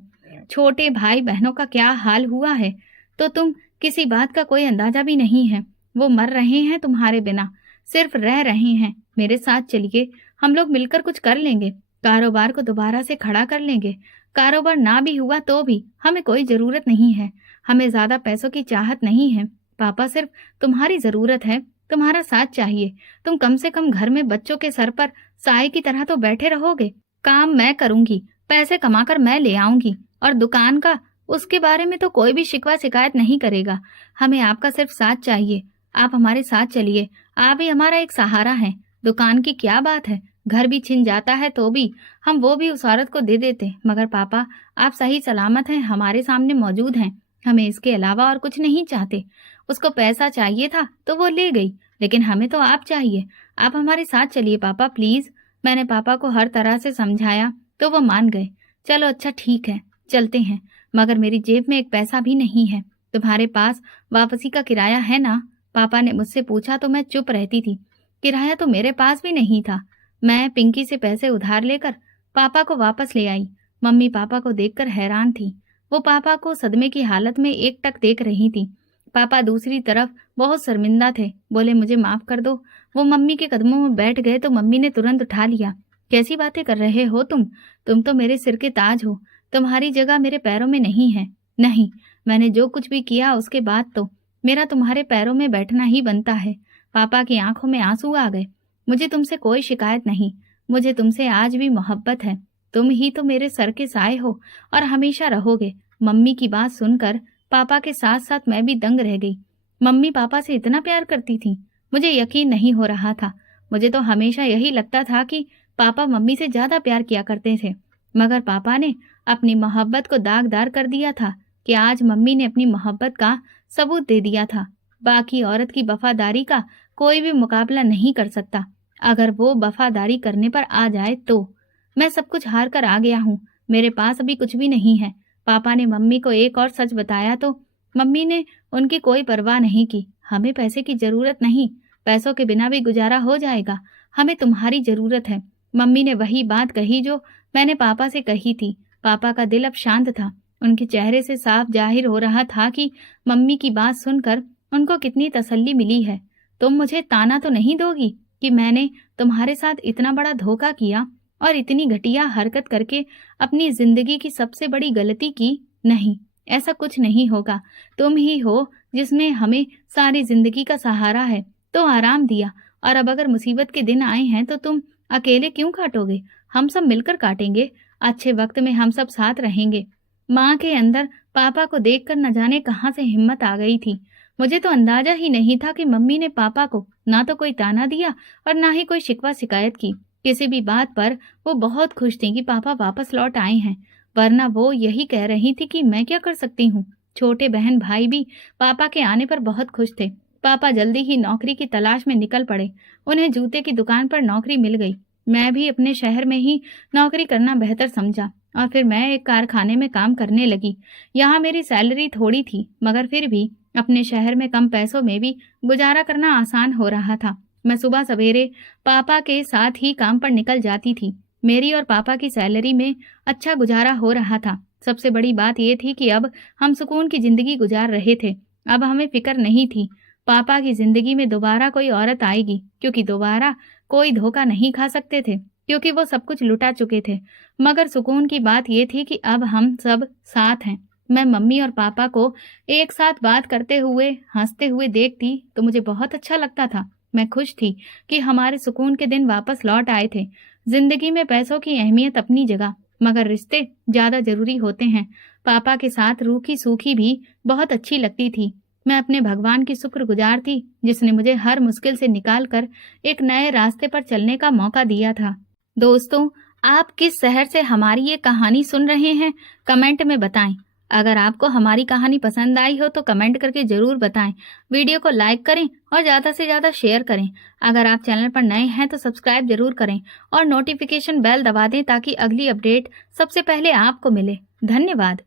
छोटे भाई बहनों का क्या हाल हुआ है तो तुम किसी बात का कोई अंदाजा भी नहीं है। वो मर रहे हैं तुम्हारे बिना, सिर्फ रह रहे हैं। मेरे साथ चलिए, हम लोग मिलकर कुछ कर लेंगे, कारोबार को दोबारा से खड़ा कर लेंगे। कारोबार ना भी हुआ तो भी हमें कोई जरूरत नहीं है, हमें ज्यादा पैसों की चाहत नहीं है। पापा, सिर्फ तुम्हारी जरूरत है, तुम्हारा साथ चाहिए। तुम कम से कम घर में बच्चों के सर पर साए की तरह तो बैठे रहोगे। काम मैं करूंगी, पैसे कमाकर मैं ले आऊंगी, और दुकान का उसके बारे में तो कोई भी शिकवा शिकायत नहीं करेगा। हमें आपका सिर्फ साथ चाहिए। आप हमारे साथ चलिए, आप ही हमारा एक सहारा है। दुकान की क्या बात है, घर भी छिन जाता है तो भी हम वो भी उस औरत को दे देते, मगर पापा आप सही सलामत हैं, हमारे सामने मौजूद हैं। हमें इसके अलावा और कुछ नहीं चाहते। उसको पैसा चाहिए था तो वो ले गई, लेकिन हमें तो आप चाहिए। आप हमारे साथ चलिए पापा, प्लीज। मैंने पापा को हर तरह से समझाया तो वो मान गए। चलो अच्छा ठीक है, चलते हैं, मगर मेरी जेब में एक पैसा भी नहीं है। तुम्हारे पास वापसी का किराया है ना? पापा ने मुझसे पूछा तो मैं चुप रहती थी। किराया तो मेरे पास भी नहीं था। मैं पिंकी से पैसे उधार लेकर पापा को वापस ले आई। मम्मी पापा को देखकर हैरान थी। वो पापा को सदमे की हालत में एकटक देख रही थी। पापा दूसरी तरफ बहुत शर्मिंदा थे, बोले मुझे माफ कर दो। वो मम्मी के कदमों में बैठ गए तो मम्मी ने तुरंत उठा लिया। कैसी बातें कर रहे हो तुम तो मेरे सिर के ताज हो। तुम्हारी जगह मेरे पैरों में नहीं है। नहीं, मैंने जो कुछ भी किया उसके बाद तो मेरा तुम्हारे पैरों में बैठना ही बनता है। पापा की आंखों में आंसू आ गए। मुझे तुमसे कोई शिकायत नहीं, मुझे तुमसे आज भी मोहब्बत है। तुम ही तो मेरे सर के साए हो और हमेशा रहोगे। मम्मी की बात सुनकर पापा के साथ साथ मैं भी दंग रह गई। मम्मी पापा से इतना प्यार करती थी, मुझे यकीन नहीं हो रहा था। मुझे तो हमेशा यही लगता था कि पापा मम्मी से ज्यादा प्यार किया करते थे, मगर पापा ने अपनी मोहब्बत को दागदार कर दिया था कि आज मम्मी ने अपनी मोहब्बत का सबूत दे दिया था। बाकी औरत की वफादारी का कोई भी मुकाबला नहीं कर सकता। अगर वो वफादारी करने पर आ जाए तो मैं सब कुछ हार कर आ गया हूँ। मेरे पास अभी कुछ भी नहीं है। पापा ने मम्मी को एक और सच बताया तो मम्मी ने उनकी कोई परवाह नहीं की। हमें पैसे की जरूरत नहीं, पैसों के बिना भी गुजारा हो जाएगा। हमें तुम्हारी जरूरत है। मम्मी ने वही बात कही जो मैंने पापा से कही थी। पापा का दिल अब शांत था। उनके चेहरे से साफ जाहिर हो रहा था कि मम्मी की बात सुनकर उनको कितनी तसल्ली मिली है। तुम मुझे ताना तो नहीं दोगी कि मैंने तुम्हारे साथ इतना बड़ा धोखा किया और इतनी घटिया हरकत करके अपनी जिंदगी की सबसे बड़ी गलती की? नहीं, ऐसा कुछ नहीं होगा। तुम ही हो जिसमें हमें सारी जिंदगी का सहारा है, तो आराम दिया, और अब अगर मुसीबत के दिन आए हैं तो तुम अकेले क्यों काटोगे? हम सब मिलकर काटेंगे। अच्छे वक्त में हम सब साथ रहेंगे। माँ के अंदर पापा को देखकर न जाने कहाँ से हिम्मत आ गई थी। मुझे तो अंदाजा ही नहीं था कि मम्मी ने पापा को ना तो कोई ताना दिया और ना ही कोई शिकवा शिकायत की। किसी भी बात पर वो बहुत खुश थी कि पापा वापस लौट आए हैं, वरना वो यही कह रही थी कि मैं क्या कर सकती हूँ। छोटे बहन भाई भी पापा के आने पर बहुत खुश थे। पापा जल्दी ही नौकरी की तलाश में निकल पड़े। उन्हें जूते की दुकान पर नौकरी मिल गई। मैं भी अपने शहर में ही नौकरी करना बेहतर समझा और फिर मैं एक कारखाने में काम करने लगी। यहाँ मेरी सैलरी थोड़ी थी, मगर फिर भी अपने शहर में कम पैसों में भी गुजारा करना आसान हो रहा था। मैं सुबह सवेरे पापा के साथ ही काम पर निकल जाती थी। मेरी और पापा की सैलरी में अच्छा गुजारा हो रहा था। सबसे बड़ी बात यह थी कि अब हम सुकून की जिंदगी गुजार रहे थे। अब हमें फिक्र नहीं थी पापा की जिंदगी में दोबारा कोई औरत आएगी, क्योंकि दोबारा कोई धोखा नहीं खा सकते थे, क्योंकि वो सब कुछ लुटा चुके थे। मगर सुकून की बात यह थी कि अब हम सब साथ हैं। मैं मम्मी और पापा को एक साथ बात करते हुए हंसते हुए देखती तो मुझे बहुत अच्छा लगता था। मैं खुश थी कि हमारे सुकून के दिन वापस लौट आए थे। जिंदगी में पैसों की अहमियत अपनी जगह, मगर रिश्ते ज्यादा जरूरी होते हैं। पापा के साथ रूखी सूखी भी बहुत अच्छी लगती थी। मैं अपने भगवान की शुक्रगुजार थी जिसने मुझे हर मुश्किल से निकाल कर एक नए रास्ते पर चलने का मौका दिया था। दोस्तों, आप किस शहर से हमारी ये कहानी सुन रहे हैं, कमेंट में बताएं। अगर आपको हमारी कहानी पसंद आई हो तो कमेंट करके जरूर बताएं। वीडियो को लाइक करें और ज़्यादा से ज़्यादा शेयर करें। अगर आप चैनल पर नए हैं तो सब्सक्राइब जरूर करें और नोटिफिकेशन बेल दबा दें ताकि अगली अपडेट सबसे पहले आपको मिले। धन्यवाद।